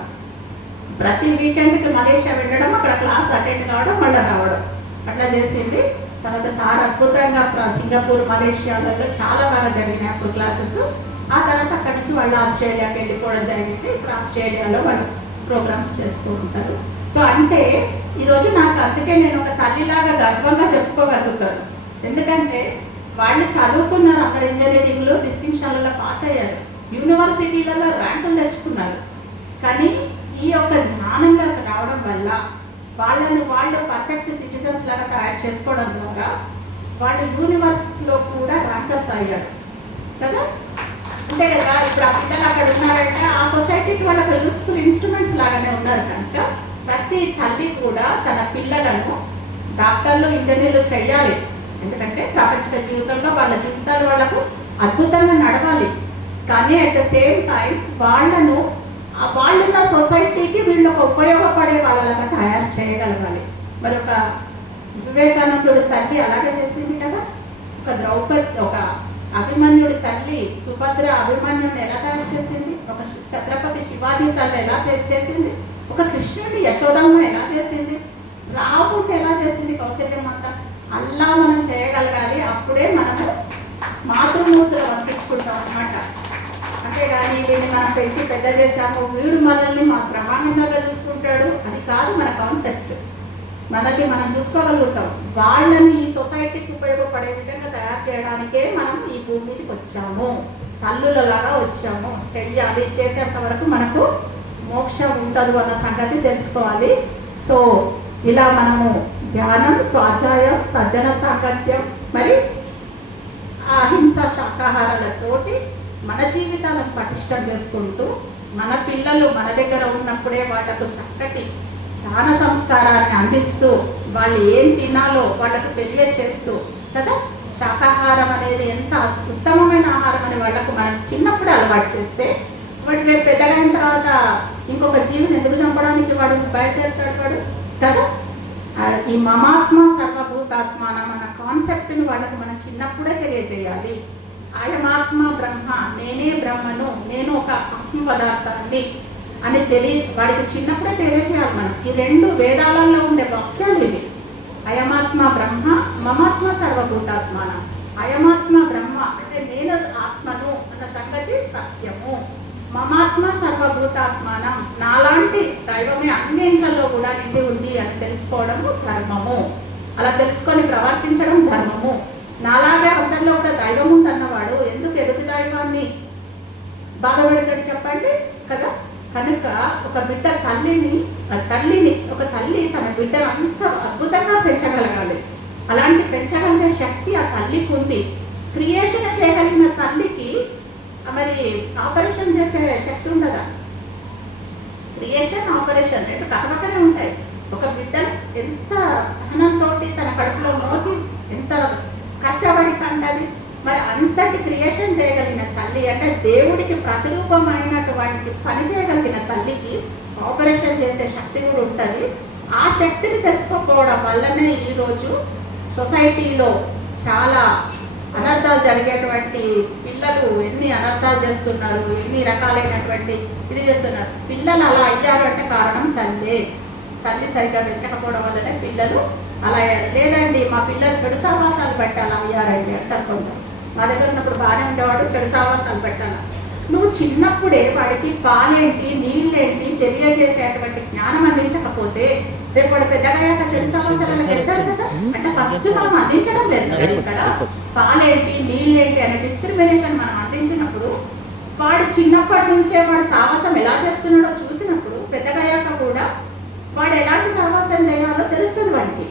ప్రతి వీకెండ్కి మలేషియా వెళ్ళడం, అక్కడ క్లాస్ అటెండ్ కావడం, మళ్ళీ రావడం అట్లా చేసింది. తర్వాత సార్ అద్భుతంగా సింగపూర్ మలేషియాలలో చాలా బాగా జరిగినాయి అప్పుడు క్లాసెస్. ఆ తర్వాత అక్కడి నుంచి వాళ్ళు ఆస్ట్రేలియాకి వెళ్ళిపోవడం జరిగింది. ఇప్పుడు ఆస్ట్రేలియాలో వాళ్ళు ప్రోగ్రామ్స్ చేస్తూ ఉంటారు. సో అంటే ఈరోజు నాకు అందుకే నేను ఒక తల్లిలాగా గర్వంగా చెప్పుకోగలుగుతాను. ఎందుకంటే వాళ్ళు చదువుకున్నారు, అందరు ఇంజనీరింగ్లో డిస్టింక్షన్లలో పాస్ అయ్యారు, యూనివర్సిటీలలో ర్యాంకులు తెచ్చుకున్నారు. కానీ ఈ యొక్క జ్ఞానంలోకి రావడం వల్ల వాళ్ళు పర్ఫెక్ట్ సిటిజన్స్ లాగా తయారు చేసుకోవడం ద్వారా వాళ్ళు యూనివర్సిటీలో కూడా ర్యాంకర్స్ అయ్యారు కదా. అంతే కదా, ఇప్పుడు ఆ పిల్లలు అక్కడ ఉన్నారంటే ఆ సొసైటీకి వాళ్ళకి యూస్ఫుల్ ఇన్స్ట్రుమెంట్స్ లాగానే ఉన్నారు. కనుక ప్రతి తల్లి కూడా తన పిల్లలను డాక్టర్లు, ఇంజనీర్లు చేయాలి. ఎందుకంటే ప్రపంచ జీవితంలో వాళ్ళ జీవితాలు వాళ్ళకు అద్భుతంగా నడవాలి. కానీ అట్ ద సేమ్ టైం వాళ్ళున్న సొసైటీకి వీళ్ళకు ఉపయోగపడే వాళ్ళలాగా తయారు చేయగలగాలి. మరి ఒక వివేకానందుడి తల్లి అలాగే చేసింది కదా. ఒక అభిమన్యుడి తల్లి సుభద్ర అభిమన్యుడిని ఎలా తయారు చేసింది, ఒక ఛత్రపతి శివాజీ తల్లి ఎలా చేసింది, ఒక కృష్ణుడి యశోదమ్మ ఎలా చేసింది, రాముడిని ఎలా చేసింది కౌశల్యమాత. అలా మనం చేయగలగాలి. అప్పుడే మనము మాతృమూర్తులు పంపించుకుంటాం అన్నమాట. అంతేగాని వీడిని మనం పెంచి పెద్ద చేశాము, వీడు మనల్ని మా ప్రమాణంగా చూసుకుంటాడు, అది కాదు మన కాన్సెప్ట్. మనల్ని మనం చూసుకోగలుగుతాం. వాళ్ళని ఈ సొసైటీకి ఉపయోగపడే విధంగా తయారు చేయడానికే మనం ఈ భూమి మీదకి వచ్చాము, తల్లులలాగా వచ్చాము. చెయ్యాలి, చేసేంత వరకు మనకు మోక్షం ఉండదు అన్న సంగతి తెలుసుకోవాలి. సో ఇలా మనము ధ్యానం, స్వాధ్యాయం, సజ్జన సాంగత్యం, మరి అహింస, శాకాహారాలతోటి మన జీవితాలను పటిష్టం చేసుకుంటూ మన పిల్లలు మన దగ్గర ఉన్నప్పుడే వాళ్ళకు చక్కటి ధ్యాన సంస్కారాన్ని అందిస్తూ వాళ్ళు ఏం తినాలో వాళ్ళకు తెలియచేస్తూ కదా. శాకాహారం అనేది ఎంత ఉత్తమమైన ఆహారం అని వాళ్ళకు మనం చిన్నప్పుడే అలవాటు చేస్తే వాడు రేపు పెద్దగైన తర్వాత ఇంకొక జీవిని ఎందుకు చంపడానికి వాడు బయలుదేరుతాడు వాడు కదా. ఈ మమాత్మ సర్వభూతాత్మానం అన్న కాన్సెప్ట్ని వాళ్ళకు మనం చిన్నప్పుడే తెలియజేయాలి. అయమాత్మ బ్రహ్మ, నేనే బ్రహ్మను, నేను ఒక ఆత్మ పదార్థాన్ని అని వాడికి చిన్నప్పుడే తెలియజేయాలి మనం. ఈ 2 వేదాలలో ఉండే వాక్యాలు ఇవి. అయమాత్మ బ్రహ్మ, మమాత్మ సర్వభూతాత్మానం. అయమాత్మ బ్రహ్మ అంటే నేను ఆత్మను అన్న సంగతి సత్యము. మమాత్మ సర్వభూతాత్మానం, నాలాంటి దైవమే అన్నింటిలో కూడా నిండి ఉంది అని తెలుసుకోవడము ధర్మము. అలా తెలుసుకొని ప్రవర్తించడం ధర్మము. నాలాగే అందరిలో కూడా దైవం ఉందన్నవాడు ఎందుకు ఎదుటి దైవాన్ని బాధపడతాడు చెప్పండి కదా. కనుక ఒక బిడ్డ ఒక తల్లి తన బిడ్డను అంత అద్భుతంగా పెంచగలగాలి. అలాంటి పెంచగలిగే శక్తి ఆ తల్లికి ఉంది. క్రియేషన్ చేయగలిగిన తల్లికి మరి ఆపరేషన్ చేసే శక్తి ఉండదా? క్రియేషన్, ఆపరేషన్ 2 పక్కపక్కనే ఉంటాయి. ఒక బిడ్డ ఎంత సహనంతో తన కడుపులో మోసి ఎంత కష్టపడి కంటది. మరి అంతటి క్రియేషన్ చేయగలిగిన తల్లి అంటే దేవుడికి ప్రతిరూపమైనటువంటి పని చేయగలిగిన తల్లికి ఆపరేషన్ చేసే శక్తి కూడా ఉంటుంది. ఆ శక్తిని తెలుసుకోకపోవడం వల్లనే ఈరోజు సొసైటీలో చాలా అనర్థాలు జరిగేటువంటి పిల్లలు ఎన్ని అనర్థాలు చేస్తున్నారు, ఎన్ని రకాలైనటువంటి ఇది చేస్తున్నారు. పిల్లలు అలా అయ్యారు అంటే కారణం తల్లి సరిగ్గా పెంచకపోవడం వల్లనే పిల్లలు అలా అయ్యారు. లేదండి మా పిల్లలు చెడు సావాసాలు బట్టి అలా అయ్యారండి అంటారు కొంత. మా దగ్గర ఉన్నప్పుడు బాగానే ఉండేవాడు, చెడు సావాసాలు పెట్టాలి. నువ్వు చిన్నప్పుడే వాడికి పాలేంటి నీళ్ళేంటి తెలియజేసేటువంటి జ్ఞానం అందించకపోతే రేపు వాడు పెద్దగా చెడు సమస్యలకు వెళ్తాడు కదా. అంటే ఫస్ట్ మనం అందించడం లేదు కదా ఇక్కడ. పాలేంటి నీళ్ళేంటి అనే డిస్క్రిమినేషన్ మనం అందించినప్పుడు వాడు చిన్నప్పటి నుంచే వాడు సాహసం ఎలా చేస్తున్నాడో చూసినప్పుడు పెద్దగయ్యాక కూడా వాడు ఎలాంటి సాహసం చేయాలో తెలుస్తుంది వాడికి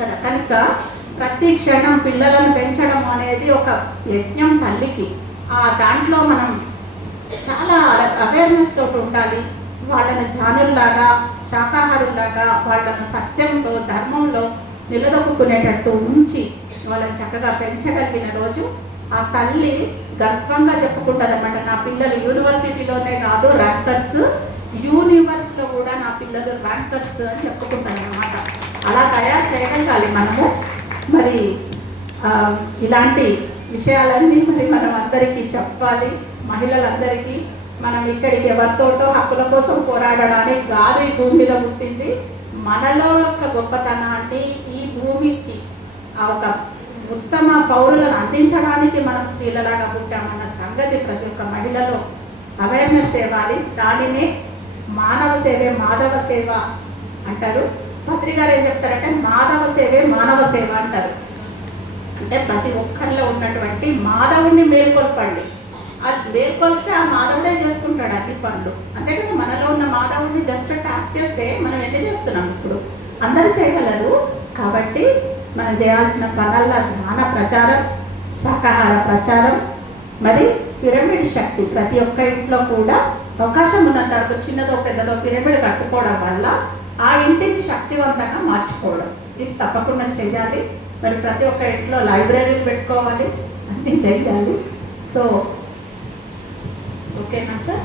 కదా. కనుక ప్రతి క్షణం పిల్లలను పెంచడం అనేది ఒక యజ్ఞం తల్లికి. ఆ దాంట్లో మనం చాలా అవేర్నెస్ తోటి ఉండాలి. వాళ్ళని జానుల్లాగా శాకాహారుల్లాగా వాళ్ళను సత్యంలో ధర్మంలో నిలదొక్కునేటట్టు ఉంచి వాళ్ళని చక్కగా పెంచగలిగిన రోజు ఆ తల్లి గర్వంగా చెప్పుకుంటుంది అన్నమాట. నా పిల్లలు యూనివర్సిటీలోనే కాదు ర్యాంకర్స్, యూనివర్స్లో కూడా నా పిల్లలు ర్యాంకర్స్ అని చెప్పుకుంటాను అన్నమాట. అలా తయారు చేయగలగాలి మనము. మరి ఇలాంటి విషయాలన్నీ మరి మనం అందరికీ చెప్పాలి. మహిళలందరికీ మనం ఇక్కడికి ఎవరితోటో హక్కుల కోసం పోరాడడానికి కాదు ఈ భూమి మీద పుట్టింది. మనలో యొక్క గొప్పతనాన్ని ఈ భూమికి ఒక ఉత్తమ పౌరులను అందించడానికి మనం స్త్రీలలాగా పుట్టామన్న సంగతి ప్రతి ఒక్క మహిళలో అవేర్నెస్ తేవాలి. దానినే మానవ సేవే మాధవ సేవ అంటారు. పత్రి గారు ఏం చెప్తారంటే మాధవ సేవే మానవ సేవ అంటారు. అంటే ప్రతి ఒక్కరిలో ఉన్నటువంటి మాధవుడిని మేల్కొల్పండి. అది మేల్కొల్పితే ఆ మాధవుడే చేసుకుంటాడు అన్ని పనులు. అంతే కదా, మనలో ఉన్న మాధవుడిని జస్ట్ ట్యాప్ చేస్తే మనం ఎన్ని చేస్తున్నాం ఇప్పుడు అందరూ చేయగలరు. కాబట్టి మనం చేయాల్సిన పనుల జ్ఞాన ప్రచారం, శాకాహార ప్రచారం, మరి పిరమిడ్ శక్తి ప్రతి ఒక్క ఇంట్లో కూడా అవకాశం ఉన్నంత వరకు చిన్నదో పెద్దదో పిరమిడ్ కట్టుకోవడం వల్ల ఆ ఇంటిని శక్తివంతంగా మార్చుకోవడం ఇది తప్పకుండా చేయాలి. మరి ప్రతి ఒక్క ఇంట్లో లైబ్రరీలు పెట్టుకోవాలి, అన్నీ చేయాలి. సో ఓకేనా సార్?